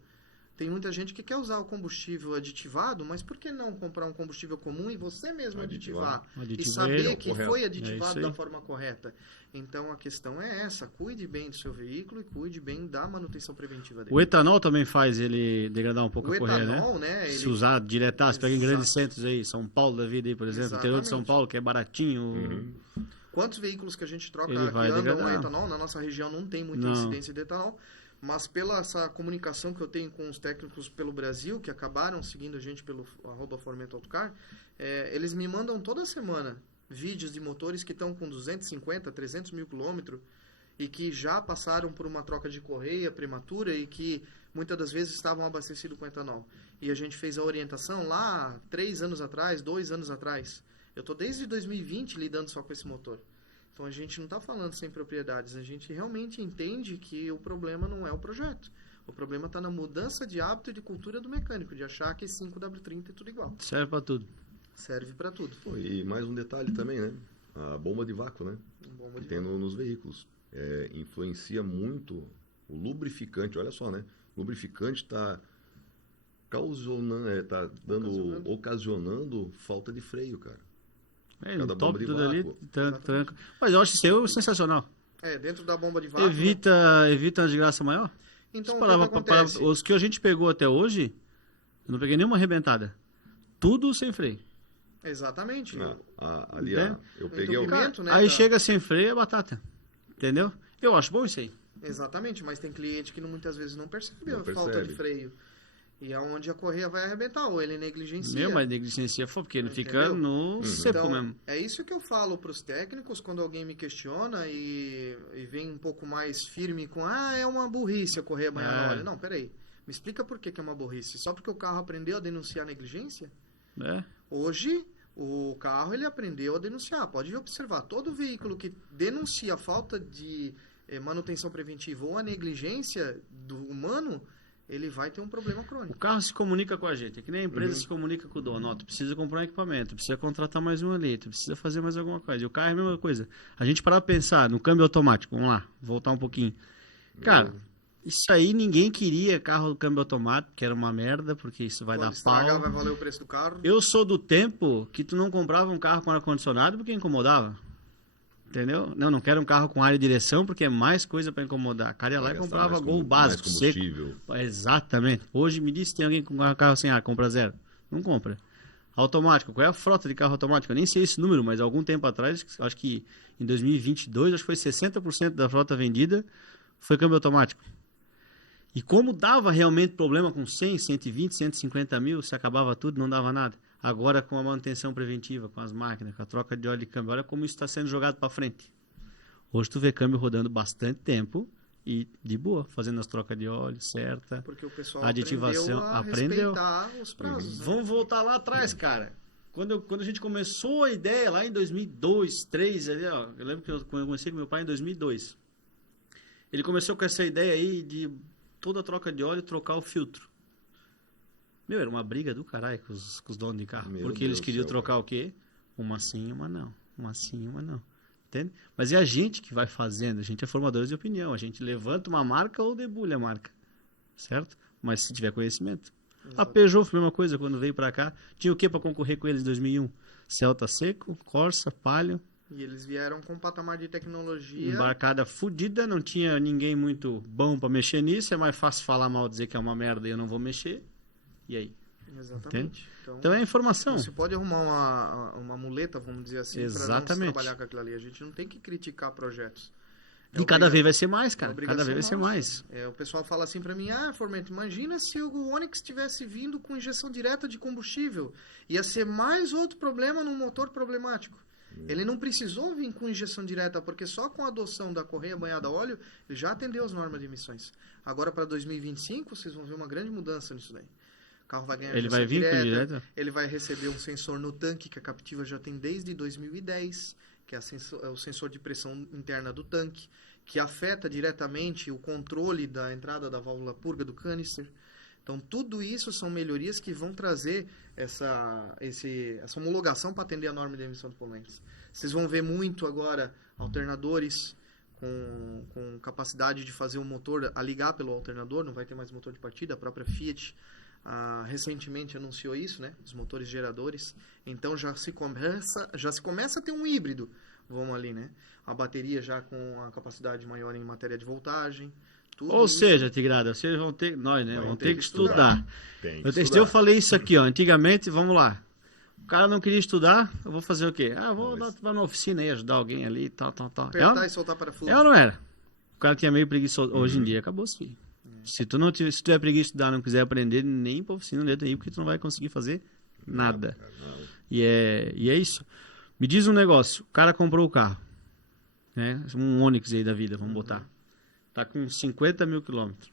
Tem muita gente que quer usar o combustível aditivado, mas por que não comprar um combustível comum e você mesmo aditivar? E saber que foi aditivado da forma correta. Então, a questão é essa. Cuide bem do seu veículo e cuide bem da manutenção preventiva dele. O etanol também faz ele degradar um pouco a correia, etanol, né? Se usar diretaço, pega em grandes centros aí, São Paulo da vida aí, por exemplo, interior de São Paulo, que é baratinho. Quantos veículos que a gente troca que andam a etanol? Na nossa região não tem muita incidência de etanol. Mas pela essa comunicação que eu tenho com os técnicos pelo Brasil, que acabaram seguindo a gente pelo @FormentaAutocar, eles me mandam toda semana vídeos de motores que estão com 250, 300 mil quilômetros e que já passaram por uma troca de correia prematura e que muitas das vezes estavam abastecidos com etanol. E a gente fez a orientação lá 3 anos atrás, 2 anos atrás. Eu estou desde 2020 lidando só com esse motor. Então, a gente não está falando sem propriedades, a gente realmente entende que o problema não é o projeto. O problema está na mudança de hábito e de cultura do mecânico, de achar que 5W30 é tudo igual. Serve para tudo. Serve para tudo. E mais um detalhe também, né? A bomba de vácuo, né? Que tem nos veículos. Influencia muito o lubrificante. Olha só, né? O lubrificante está ocasionando falta de freio, cara. No top tudo ali, tranca. Mas eu acho isso sensacional. Dentro da bomba de vácuo. Evita uma desgraça maior. Então, o que acontece? Os que a gente pegou até hoje, eu não peguei nenhuma arrebentada. Tudo sem freio. Exatamente. Eu peguei o pimento, né? Aí chega sem freio, é batata. Entendeu? Eu acho bom isso aí. Exatamente, mas tem cliente que muitas vezes não percebe a falta de freio. E é onde a correia vai arrebentar, ou ele negligencia. Mas negligencia porque não fica no seco mesmo. É isso que eu falo para os técnicos quando alguém me questiona e vem um pouco mais firme com é uma burrice a correia banhada a óleo. Não, peraí. Me explica por que é uma burrice. Só porque o carro aprendeu a denunciar a negligência? Hoje, o carro ele aprendeu a denunciar. Pode observar, todo veículo que denuncia a falta de manutenção preventiva ou a negligência do humano, ele vai ter um problema O crônico. carro se comunica com a gente, é que nem a empresa se comunica com o dono. Ó, tu precisa comprar um equipamento, tu precisa contratar mais um ali, tu precisa fazer mais alguma coisa. E o carro é a mesma coisa. A gente parar pra pensar no câmbio automático, vamos lá, voltar um pouquinho. Cara, isso aí ninguém queria carro do câmbio automático, que era uma merda, porque isso vai Quando dar estragar, pau. vai valer o preço do carro. Eu sou do tempo que tu não comprava um carro com ar-condicionado porque incomodava. Entendeu? Não quero um carro com ar e direção porque é mais coisa para incomodar. Cara, ia lá e Vai gastar comprava mais Gol mais básico, seco. combustível. Exatamente. Hoje me diz se tem alguém com carro sem ar, compra zero. Não compra. Automático. Qual é a frota de carro automático? Eu nem sei esse número, mas algum tempo atrás, acho que em 2022, acho que foi 60% da frota vendida foi câmbio automático. E como dava realmente problema com 100, 120, 150 mil, se acabava tudo, não dava nada. Agora com a manutenção preventiva, com as máquinas, com a troca de óleo de câmbio, olha como isso está sendo jogado para frente. Hoje tu vê câmbio rodando bastante tempo e de boa, fazendo as trocas de óleo certa. Porque o pessoal Aditivação, aprendeu a respeitar os prazos. Né? Vamos voltar lá atrás, cara. Quando a gente começou a ideia lá em 2002, 2003, ali, ó, eu lembro que quando eu comecei com meu pai em 2002. Ele começou com essa ideia aí de toda a troca de óleo trocar o filtro. Meu, era uma briga do caralho com os donos de carro. Meu Porque Deus eles do queriam céu, trocar cara. o quê? Uma sim, uma não. Uma sim, uma não. Entende? Mas é a gente que vai fazendo. A gente é formadores de opinião. A gente levanta uma marca ou debulha a marca. Certo? Mas se tiver conhecimento. A Peugeot foi a mesma coisa quando veio pra cá. Tinha o que pra concorrer com eles em 2001? Celta Seco, Corsa, Palio. E eles vieram com um patamar de tecnologia. Embarcada fodida, não tinha ninguém muito bom pra mexer nisso. É mais fácil falar mal, dizer que é uma merda e eu não vou mexer. E aí? Exatamente. Então é informação. Você pode arrumar uma muleta, vamos dizer assim, para não se Exatamente. trabalhar com aquilo ali. A gente não tem que criticar projetos. E cada vez vai ser mais, cara. É Cada vez vai ser nossa. mais. O pessoal fala assim pra mim, Formento, imagina se o Onix tivesse vindo com injeção direta de combustível. Ia ser mais outro problema num motor problemático. Ele não precisou vir com injeção direta, porque só com a adoção da correia banhada a óleo, ele já atendeu as normas de emissões. Agora, para 2025, vocês vão ver uma grande mudança nisso daí. O carro vai ganhar Ele vai vir com direta? Ele vai receber um sensor no tanque, que a Captiva já tem desde 2010, que é o sensor de pressão interna do tanque, que afeta diretamente o controle da entrada da válvula purga do canister. Então, tudo isso são melhorias que vão trazer essa homologação para atender a norma de emissão de poluentes. Vocês vão ver muito agora alternadores com capacidade de fazer o motor a ligar pelo alternador, não vai ter mais motor de partida, a própria Fiat recentemente anunciou isso, né? Os motores geradores. Então já se começa a ter um híbrido, vamos ali, né? A bateria já com a capacidade maior em matéria de voltagem. Ou seja, Tigrada, vocês vão ter, nós, né? Vamos ter que estudar. Tem que Eu estudar. falei isso aqui, ó. Antigamente, vamos lá. O cara não queria estudar, eu vou fazer o quê? Vou lá na oficina aí, ajudar alguém ali, tal. Apertar e soltar parafuso. É ou não era? O cara tinha meio preguiçoso. Hoje em dia, acabou-se, filho. Se tu tiver preguiça de estudar, não quiser aprender, nem pra oficina, não entra aí, porque tu não vai conseguir fazer nada. Não. E é isso. Me diz um negócio. O cara comprou o carro, né? Um Onix aí da vida, vamos botar. Tá com 50 mil quilômetros.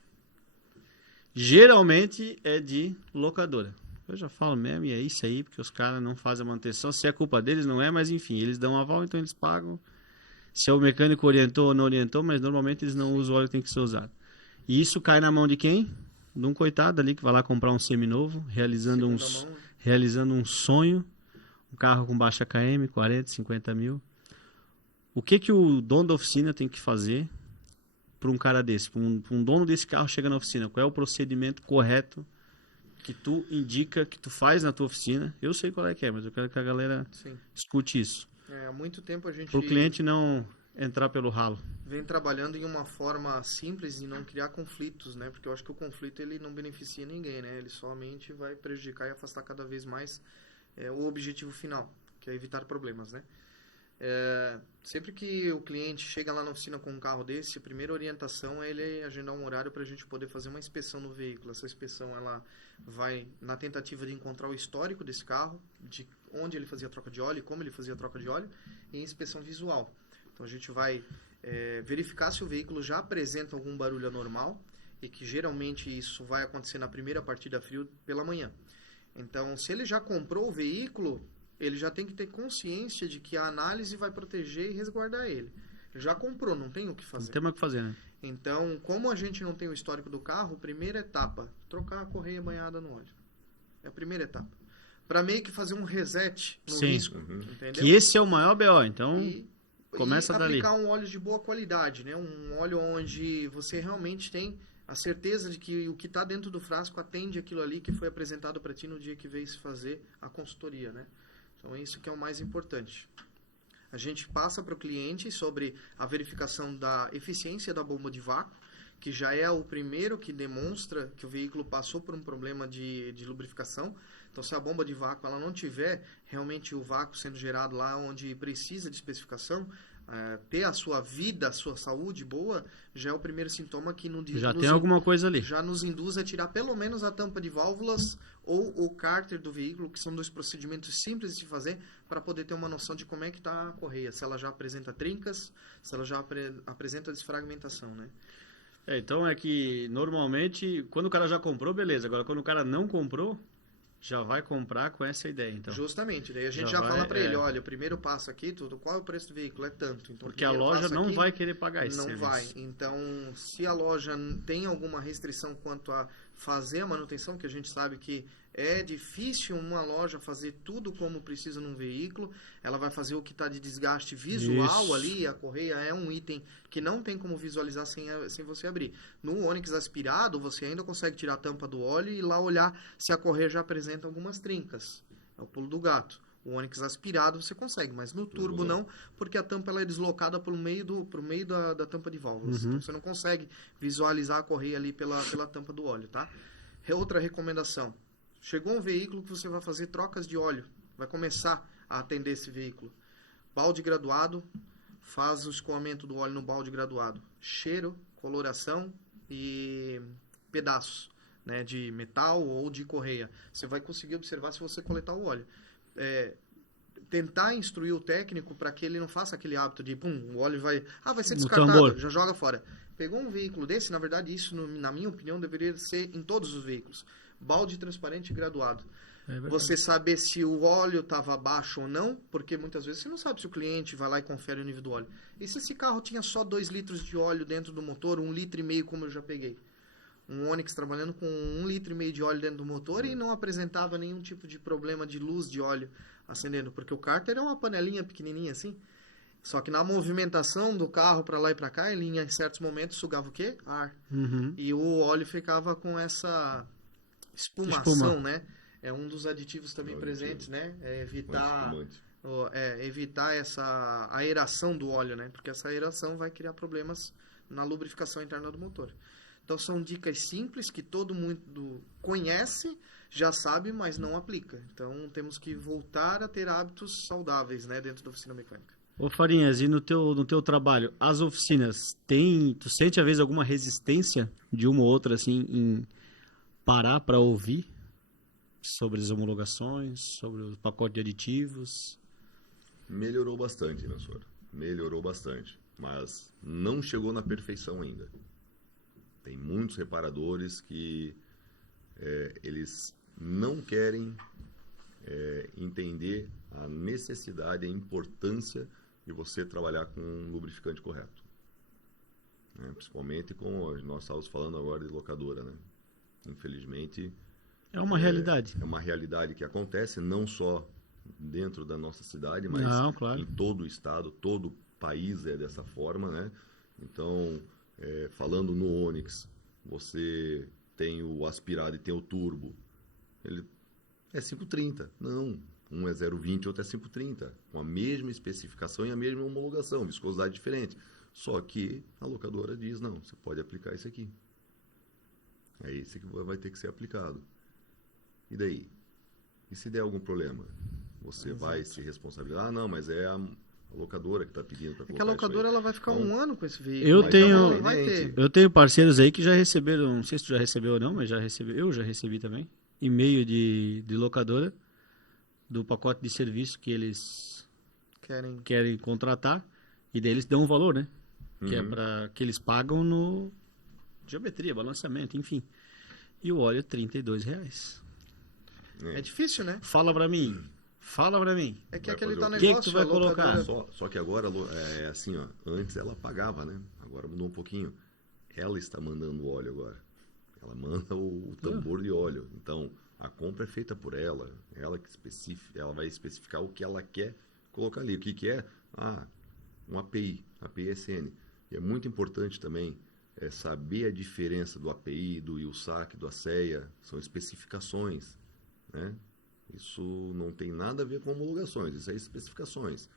Geralmente é de locadora. Eu já falo mesmo, e é isso aí, porque os caras não fazem a manutenção. Se é culpa deles, não é, mas enfim, eles dão aval, então eles pagam. Se o mecânico orientou ou não orientou, mas normalmente eles não usam o óleo que tem que ser usado. E isso cai na mão de quem? De um coitado ali que vai lá comprar um seminovo, realizando um sonho, um carro com baixa KM, 40, 50 mil. O que o dono da oficina tem que fazer para um cara desse, para um dono desse carro chegar na oficina? Qual é o procedimento correto que tu indica, que tu faz na tua oficina? Eu sei qual é que é, mas eu quero que a galera escute isso. Há muito tempo a gente... Para o cliente não entrar pelo ralo. Vem trabalhando em uma forma simples e não criar conflitos, né? Porque eu acho que o conflito ele não beneficia ninguém, né? Ele somente vai prejudicar e afastar cada vez mais o objetivo final, que é evitar problemas, né? Sempre que o cliente chega lá na oficina com um carro desse, a primeira orientação é ele agendar um horário para a gente poder fazer uma inspeção no veículo. Essa inspeção ela vai na tentativa de encontrar o histórico desse carro, de onde ele fazia a troca de óleo, como ele fazia a troca de óleo, e inspeção visual. Então a gente vai verificar se o veículo já apresenta algum barulho anormal, e que geralmente isso vai acontecer na primeira partida frio pela manhã. Então, se ele já comprou o veículo, ele já tem que ter consciência de que a análise vai proteger e resguardar ele. Já comprou, não tem o que fazer. Não tem mais o que fazer, né? Então, como a gente não tem o histórico do carro, primeira etapa, trocar a correia banhada no óleo. É a primeira etapa. Para meio que fazer um reset no Sim. risco, entendeu? Que esse é o maior BO, então começa e dali. aplicar um óleo de boa qualidade, né? Um óleo onde você realmente tem a certeza de que o que está dentro do frasco atende aquilo ali que foi apresentado para ti no dia que veio se fazer a consultoria, né? Então, isso que é o mais importante. A gente passa para o cliente sobre a verificação da eficiência da bomba de vácuo, que já é o primeiro que demonstra que o veículo passou por um problema de lubrificação. Então, se a bomba de vácuo ela não tiver realmente o vácuo sendo gerado lá onde precisa de especificação, ter a sua vida, a sua saúde boa, já é o primeiro sintoma que Já tem alguma coisa ali. já nos induz a tirar pelo menos a tampa de válvulas ou o cárter do veículo, que são dois procedimentos simples de fazer para poder ter uma noção de como é que está a correia, se ela já apresenta trincas, se ela já apresenta desfragmentação, né? Então é que normalmente quando o cara já comprou, beleza. Agora quando o cara não comprou, já vai comprar com essa ideia, então. Justamente, daí a gente já fala para ele, olha, o primeiro passo aqui, qual é o preço do veículo? É tanto. Então, porque a loja não vai querer pagar esse serviço. Não vai. Então, se a loja tem alguma restrição quanto a fazer a manutenção, que a gente sabe que é difícil uma loja fazer tudo como precisa num veículo, ela vai fazer o que está de desgaste visual ali, a correia é um item que não tem como visualizar sem você abrir. No Onix aspirado, você ainda consegue tirar a tampa do óleo e lá olhar se a correia já apresenta algumas trincas. É o pulo do gato. O Onix aspirado você consegue, mas no turbo não, porque a tampa ela é deslocada pro meio da tampa de válvulas. Então você não consegue visualizar a correia ali pela tampa do óleo, tá? Outra recomendação. Chegou um veículo que você vai fazer trocas de óleo, vai começar a atender esse veículo. Balde graduado, faz o escoamento do óleo no balde graduado. Cheiro, coloração e pedaços, né, de metal ou de correia. Você vai conseguir observar se você coletar o óleo. Tentar instruir o técnico para que ele não faça aquele hábito de, o óleo vai ser descartado, já joga fora. Pegou um veículo desse, na verdade isso, na minha opinião, deveria ser em todos os veículos. Balde transparente e graduado. Você saber se o óleo estava baixo ou não, porque muitas vezes você não sabe se o cliente vai lá e confere o nível do óleo. E se esse carro tinha só 2 litros de óleo dentro do motor, 1,5 litro, como eu já peguei? Um Onix trabalhando com 1,5 litro de óleo dentro do motor e não apresentava nenhum tipo de problema de luz de óleo acendendo, porque o cárter é uma panelinha pequenininha assim. Só que na movimentação do carro para lá e para cá, ele em certos momentos sugava o quê? Ar. E o óleo ficava com essa espumação, né? É um dos aditivos também presentes, né? É evitar essa aeração do óleo, né? Porque essa aeração vai criar problemas na lubrificação interna do motor. Então são dicas simples que todo mundo conhece, já sabe, mas não aplica. Então temos que voltar a ter hábitos saudáveis, né, dentro da oficina mecânica. Ô Farinhas, e no teu trabalho, as oficinas, tu sente às vezes alguma resistência de uma ou outra assim em parar para ouvir sobre as homologações, sobre o pacote de aditivos? Melhorou bastante, meu senhor. Melhorou bastante, mas não chegou na perfeição ainda. Tem muitos reparadores que eles não querem entender a necessidade, a importância de você trabalhar com um lubrificante correto. Principalmente com, nós estávamos falando agora de locadora, né? Infelizmente... É uma realidade. É uma realidade que acontece não só dentro da nossa cidade, mas em todo o estado, todo o país é dessa forma, né? Então, falando no Onix, você tem o aspirado e tem o turbo. Ele é 530. Não, um é 0,20, outro é 530. Com a mesma especificação e a mesma homologação, viscosidade diferente. Só que a locadora diz, não, você pode aplicar esse aqui. É esse que vai ter que ser aplicado. E daí? E se der algum problema? Você vai se responsabilizar? Ah, não, mas é a locadora que está pedindo para colocar. É que a locadora ela vai ficar um ano com esse veículo. Eu tenho parceiros aí que já receberam, não sei se tu já recebeu ou não, mas eu já recebi também, e-mail de locadora do pacote de serviço que eles querem contratar, e daí eles dão um valor, né? Que é para que eles pagam no geometria, balanceamento, enfim. E o óleo é R$32. É difícil, né? Fala pra mim. É que aquele tal negócio... negócio... que tu vai colocar? Só que agora é assim, ó. Antes ela pagava, né? Agora mudou um pouquinho. ela está mandando o óleo agora. Ela manda o tambor de óleo. Então, a compra é feita por ela. Ela vai especificar o que ela quer colocar ali. O que é? Um API SN. E é muito importante também saber a diferença do API, do USAC, do ACEA. São especificações, né? Isso não tem nada a ver com homologações, isso é especificações.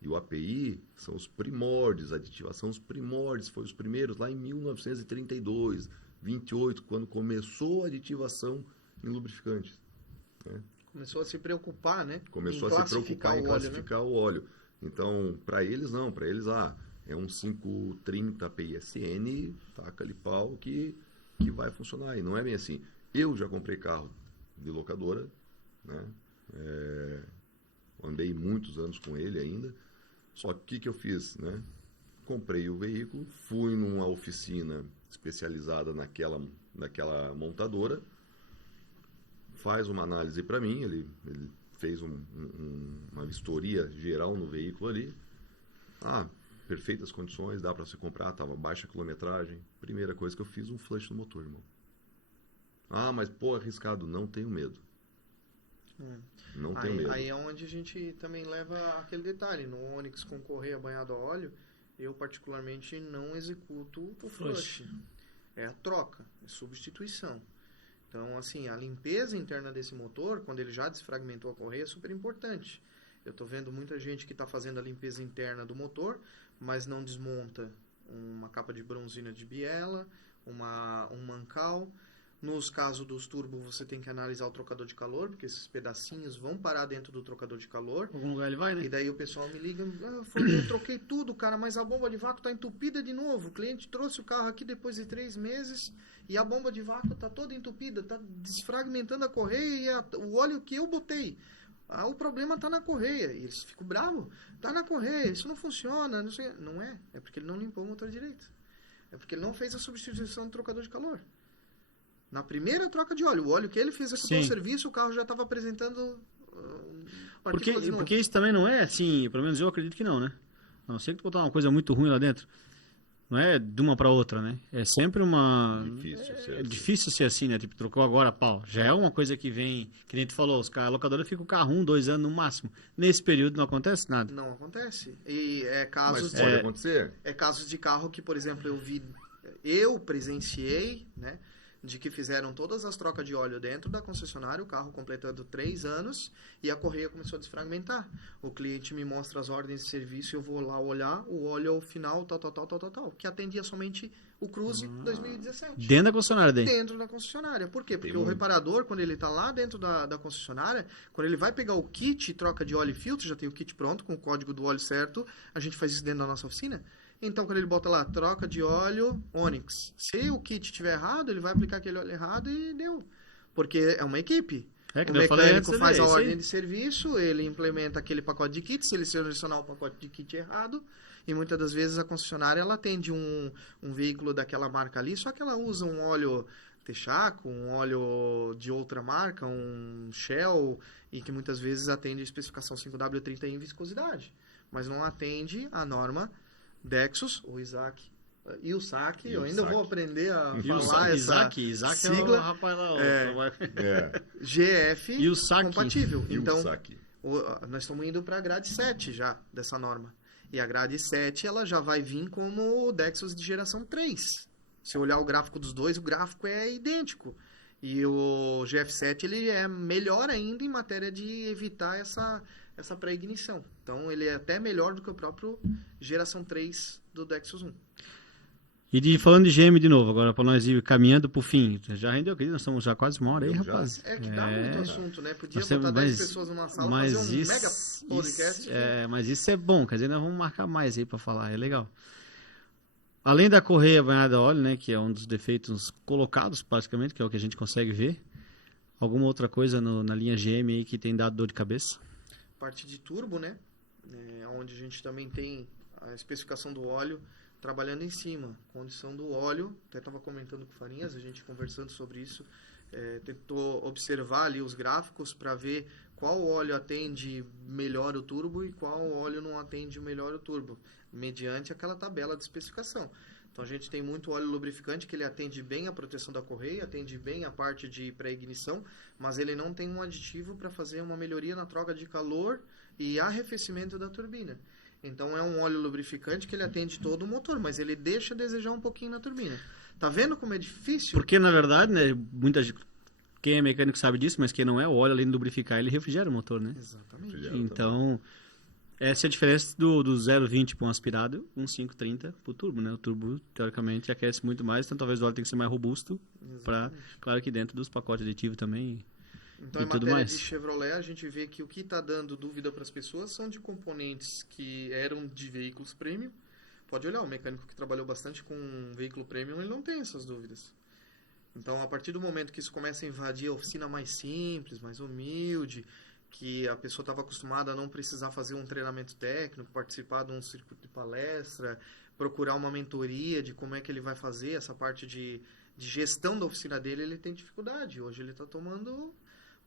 E o API são os primórdios, a aditivação os primórdios, foi os primeiros lá em 1932, 28, quando começou a aditivação em lubrificantes, né? Começou a se preocupar, né? Começou a se preocupar em classificar o óleo. Então, para eles não, para eles é um 530 PISN, taca ali pau que vai funcionar. E não é bem assim. Eu já comprei carro de locadora, né? Andei muitos anos com ele ainda. Só que o que eu fiz, né? Comprei o veículo, fui numa oficina especializada naquela montadora, faz uma análise para mim, ele fez uma vistoria geral no veículo ali. Perfeitas condições, dá para você comprar, estava baixa quilometragem. Primeira coisa que eu fiz, um flush no motor, irmão. Mas arriscado, não tenho medo. Não tenho medo. Aí é onde a gente também leva aquele detalhe. No Onix com correia banhado a óleo, eu particularmente não executo o flush. É a troca, é substituição. Então, assim, a limpeza interna desse motor, quando ele já desfragmentou a correia, é super importante. Eu estou vendo muita gente que está fazendo a limpeza interna do motor, mas não desmonta uma capa de bronzina de biela, um mancal. Nos casos dos turbos, você tem que analisar o trocador de calor, porque esses pedacinhos vão parar dentro do trocador de calor. Algum lugar ele vai, né? E daí o pessoal me liga, eu troquei tudo, cara, mas a bomba de vácuo está entupida de novo. O cliente trouxe o carro aqui depois de 3 meses e a bomba de vácuo está toda entupida, está desfragmentando a correia e o óleo que eu botei. O problema está na correia. E eles ficam bravos. Está na correia, isso não funciona. Não sei. Não é. É porque ele não limpou o motor direito. É porque ele não fez a substituição do trocador de calor. Na primeira troca de óleo, o óleo que ele fez executou o serviço, o carro já estava apresentando porque isso também não é assim, pelo menos eu acredito que não, né? A não ser que tu botar uma coisa muito ruim lá dentro. Não é de uma para outra, né? É sempre uma... difícil ser assim, né? Tipo, trocou agora, pau. Já é uma coisa que vem... Que nem tu falou, a locadora fica o carro 1, 2 anos no máximo. Nesse período não acontece nada. Não acontece. E é casos... Mas pode acontecer. É casos de carro que, por exemplo, eu presenciei, né? De que fizeram todas as trocas de óleo dentro da concessionária, o carro completando 3 anos e a correia começou a desfragmentar. O cliente me mostra as ordens de serviço e eu vou lá olhar, o óleo é o final, tal, que atendia somente o Cruze 2017. Dentro da concessionária daí? Dentro da concessionária. Por quê? Porque o reparador, quando ele está lá dentro da concessionária, quando ele vai pegar o kit, troca de óleo e filtro, já tem o kit pronto, com o código do óleo certo, a gente faz isso dentro da nossa oficina. Então, quando ele bota lá, troca de óleo Onix. Se o kit estiver errado, ele vai aplicar aquele óleo errado e deu. Porque é uma equipe. O mecânico faz a ordem de serviço, ele implementa aquele pacote de kit, se ele selecionar o pacote de kit errado, e muitas das vezes a concessionária ela atende um veículo daquela marca ali, só que ela usa um óleo Texaco, um óleo de outra marca, um Shell, e que muitas vezes atende a especificação 5W30 em viscosidade, mas não atende a norma Dexus, o Isaac e o SAC, eu ainda vou aprender a falar essa sigla. É o rapaz lá, GF e o SAC compatível. Então, nós estamos indo para a grade 7 já dessa norma. E a grade 7 ela já vai vir como o Dexus de geração 3. Se olhar o gráfico dos dois, o gráfico é idêntico. E o GF7 ele é melhor ainda em matéria de evitar essa pré-ignição. Então, ele é até melhor do que o próprio geração 3 do Dexus 1. E falando de GM de novo, agora para nós ir caminhando para o fim. Já rendeu, querido? Nós estamos já quase 1 hora aí, rapaz. É que dá muito assunto, né? Podia botar 10 pessoas numa sala e fazer um mega podcast. Mas isso é bom, quer dizer, nós vamos marcar mais aí para falar, é legal. Além da correia banhada a óleo, né, que é um dos defeitos colocados, basicamente, que é o que a gente consegue ver, alguma outra coisa na linha GM aí que tem dado dor de cabeça? Parte de turbo, né? Onde a gente também tem a especificação do óleo trabalhando em cima. Condição do óleo, até estava comentando com o Farinhas, a gente conversando sobre isso, tentou observar ali os gráficos para ver qual óleo atende melhor o turbo e qual óleo não atende melhor o turbo, mediante aquela tabela de especificação. Então a gente tem muito óleo lubrificante que ele atende bem a proteção da correia, atende bem a parte de pré-ignição, mas ele não tem um aditivo para fazer uma melhoria na troca de calor e arrefecimento da turbina. Então é um óleo lubrificante que ele atende todo o motor, mas ele deixa a desejar um pouquinho na turbina. Tá vendo como é difícil? Porque, na verdade, né, quem é mecânico sabe disso, mas quem não é, o óleo, além de lubrificar, ele refrigera o motor, né? Exatamente. Então, essa é a diferença do 0,20 para um aspirado, um 5,30 para o turbo, né? O turbo, teoricamente, aquece muito mais, então talvez o óleo tenha que ser mais robusto, claro que dentro dos pacotes aditivos também. Então, e em tudo matéria mais. de Chevrolet, a gente vê que o que está dando dúvida para as pessoas são de componentes que eram de veículos premium. Pode olhar, o mecânico que trabalhou bastante com um veículo premium, ele não tem essas dúvidas. Então, a partir do momento que isso começa a invadir a oficina mais simples, mais humilde, que a pessoa estava acostumada a não precisar fazer um treinamento técnico, participar de um circuito de palestra, procurar uma mentoria de como é que ele vai fazer essa parte de gestão da oficina dele, ele tem dificuldade. Hoje ele está tomando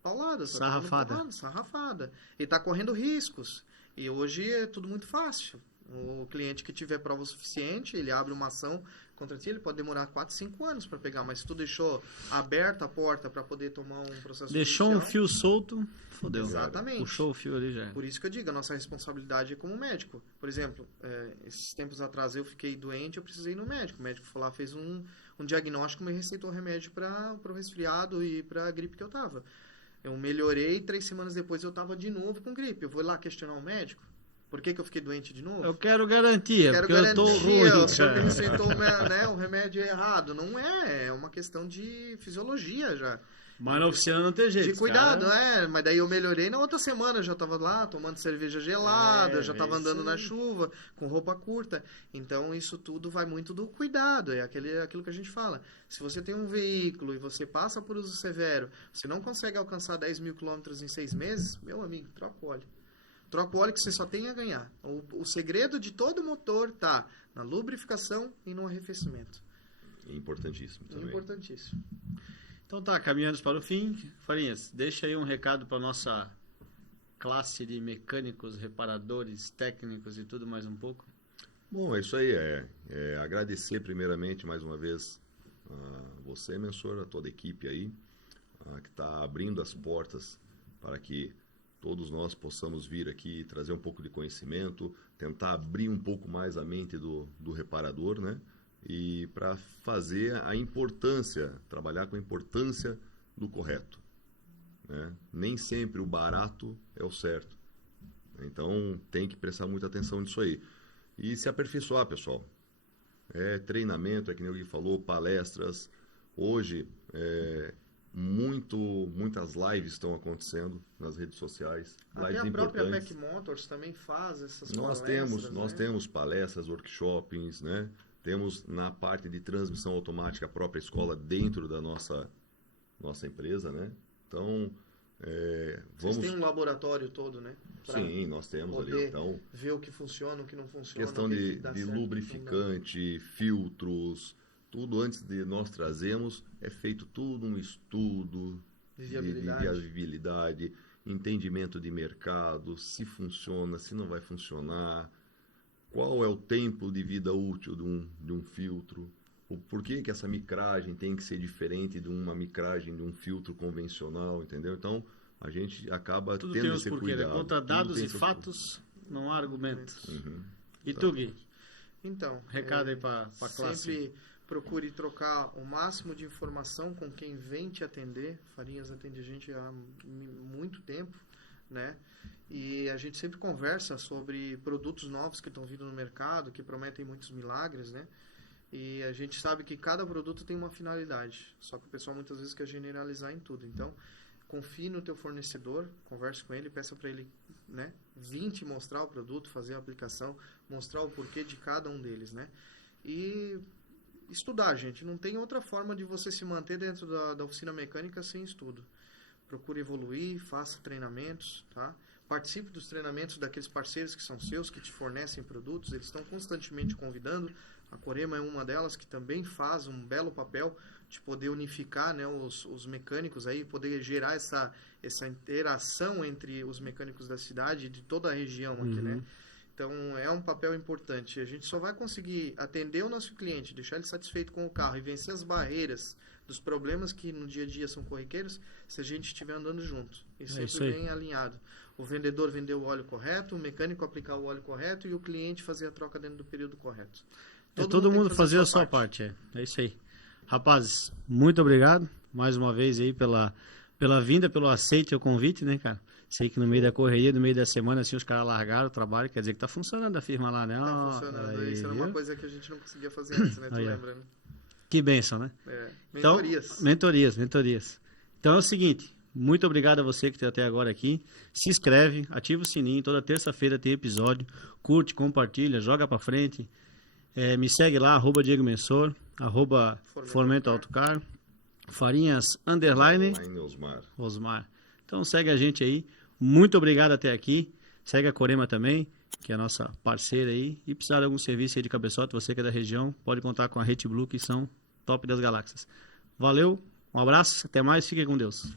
paulada, sarrafada. E está correndo riscos. E hoje é tudo muito fácil. O cliente que tiver prova suficiente, ele abre uma ação contra ti, ele pode demorar 4, 5 anos para pegar, mas se tu deixou aberta a porta para poder tomar um processo Deixou judicial, um fio solto, fodeu. Exatamente. Puxou o fio ali já. Por isso que eu digo, a nossa responsabilidade é como médico. Por exemplo, esses tempos atrás eu fiquei doente, eu precisei ir no médico. O médico foi lá, fez um diagnóstico, me receitou remédio para o resfriado e para a gripe que eu tava. Eu melhorei, 3 semanas depois eu tava de novo com gripe. Eu vou lá questionar o médico. Por que eu fiquei doente de novo? Eu quero garantia, porque eu tô ruim. O senhor me receitou o remédio errado. Não é uma questão de fisiologia já. Mas na oficina não tem jeito. De cuidado, mas daí eu melhorei na outra semana, eu já tava lá tomando cerveja gelada, eu já tava andando na chuva, com roupa curta. Então isso tudo vai muito do cuidado, é aquilo que a gente fala. Se você tem um veículo e você passa por uso severo, você não consegue alcançar 10 mil quilômetros em 6 meses, meu amigo, troca o óleo. Troca o óleo que você só tem a ganhar. O segredo de todo motor tá na lubrificação e no arrefecimento. Importantíssimo também. Importantíssimo. Então tá, caminhando para o fim. Farinhas, deixa aí um recado para nossa classe de mecânicos, reparadores, técnicos e tudo mais um pouco. Bom, é isso aí. Agradecer primeiramente mais uma vez a você, Mensor, a toda a equipe aí, que está abrindo as portas para que todos nós possamos vir aqui e trazer um pouco de conhecimento, tentar abrir um pouco mais a mente do reparador, né? E para fazer a importância, trabalhar com a importância do correto, né? Nem sempre o barato é o certo. Então tem que prestar muita atenção nisso aí. E se aperfeiçoar, pessoal. Treinamento, que nem o Gui falou, palestras. Hoje, muitas lives estão acontecendo nas redes sociais. Até lives a própria importantes. Mac Motors também faz essas Nós palestras. temos palestras, workshops, né? Temos na parte de transmissão automática a própria escola dentro da nossa empresa, né? Então, Vocês têm um laboratório todo, né? Sim, nós temos ali. Então, ver o que funciona, o que não funciona. questão de lubrificante, filtros, tudo antes de nós trazermos, é feito tudo um estudo de viabilidade, entendimento de mercado, se funciona, se não vai funcionar, qual é o tempo de vida útil de um filtro, por que essa micragem tem que ser diferente de uma micragem de um filtro convencional, entendeu? Então, a gente acaba tudo tendo tem esse porquê, cuidado. Né? Contra dados e fatos, não há argumentos. Uhum. E tu, Gui? Então, recado aí para a classe. Sempre procure trocar o máximo de informação com quem vem te atender. Farinhas atende a gente há muito tempo, né? E a gente sempre conversa sobre produtos novos que estão vindo no mercado, que prometem muitos milagres, né? E a gente sabe que cada produto tem uma finalidade, só que o pessoal muitas vezes quer generalizar em tudo. Então, confie no teu fornecedor, converse com ele, peça para ele, né, vir te mostrar o produto, fazer a aplicação, mostrar o porquê de cada um deles, né? E estudar, gente. Não tem outra forma de você se manter dentro da oficina mecânica sem estudo. Procure evoluir, faça treinamentos, tá? Participe dos treinamentos daqueles parceiros que são seus, que te fornecem produtos. Eles estão constantemente convidando. A Corema é uma delas que também faz um belo papel de poder unificar, né, os mecânicos aí, poder gerar essa interação entre os mecânicos da cidade e de toda a região aqui, né? Então, é um papel importante. A gente só vai conseguir atender o nosso cliente, deixar ele satisfeito com o carro e vencer as barreiras dos problemas que no dia a dia são corriqueiros, se a gente estiver andando junto. E sempre bem alinhado. O vendedor vender o óleo correto, o mecânico aplicar o óleo correto e o cliente fazer a troca dentro do período correto. Todo mundo fazer a sua parte. É isso aí. Rapazes, muito obrigado mais uma vez aí pela vinda, pelo aceite ao convite, né, cara? Sei que no meio da correria, no meio da semana, assim, os caras largaram o trabalho, quer dizer que tá funcionando a firma lá, né? Tá funcionando. Aí, isso era uma coisa que a gente não conseguia fazer antes, né? Tu lembra, né? Que bênção, né? Mentorias. Então, mentorias. Então é o seguinte, muito obrigado a você que está até agora aqui. Se inscreve, ativa o sininho, toda terça-feira tem episódio. Curte, compartilha, joga pra frente. Me segue lá, @Diego Mensor, @Fomento Autocar, Farinhas _ Osmar. Então segue a gente aí. Muito obrigado até aqui. Segue a Corema também, que é a nossa parceira aí. E precisar de algum serviço aí de cabeçote, você que é da região, pode contar com a Rede Blue, que são top das galáxias. Valeu, um abraço, até mais, fiquem com Deus.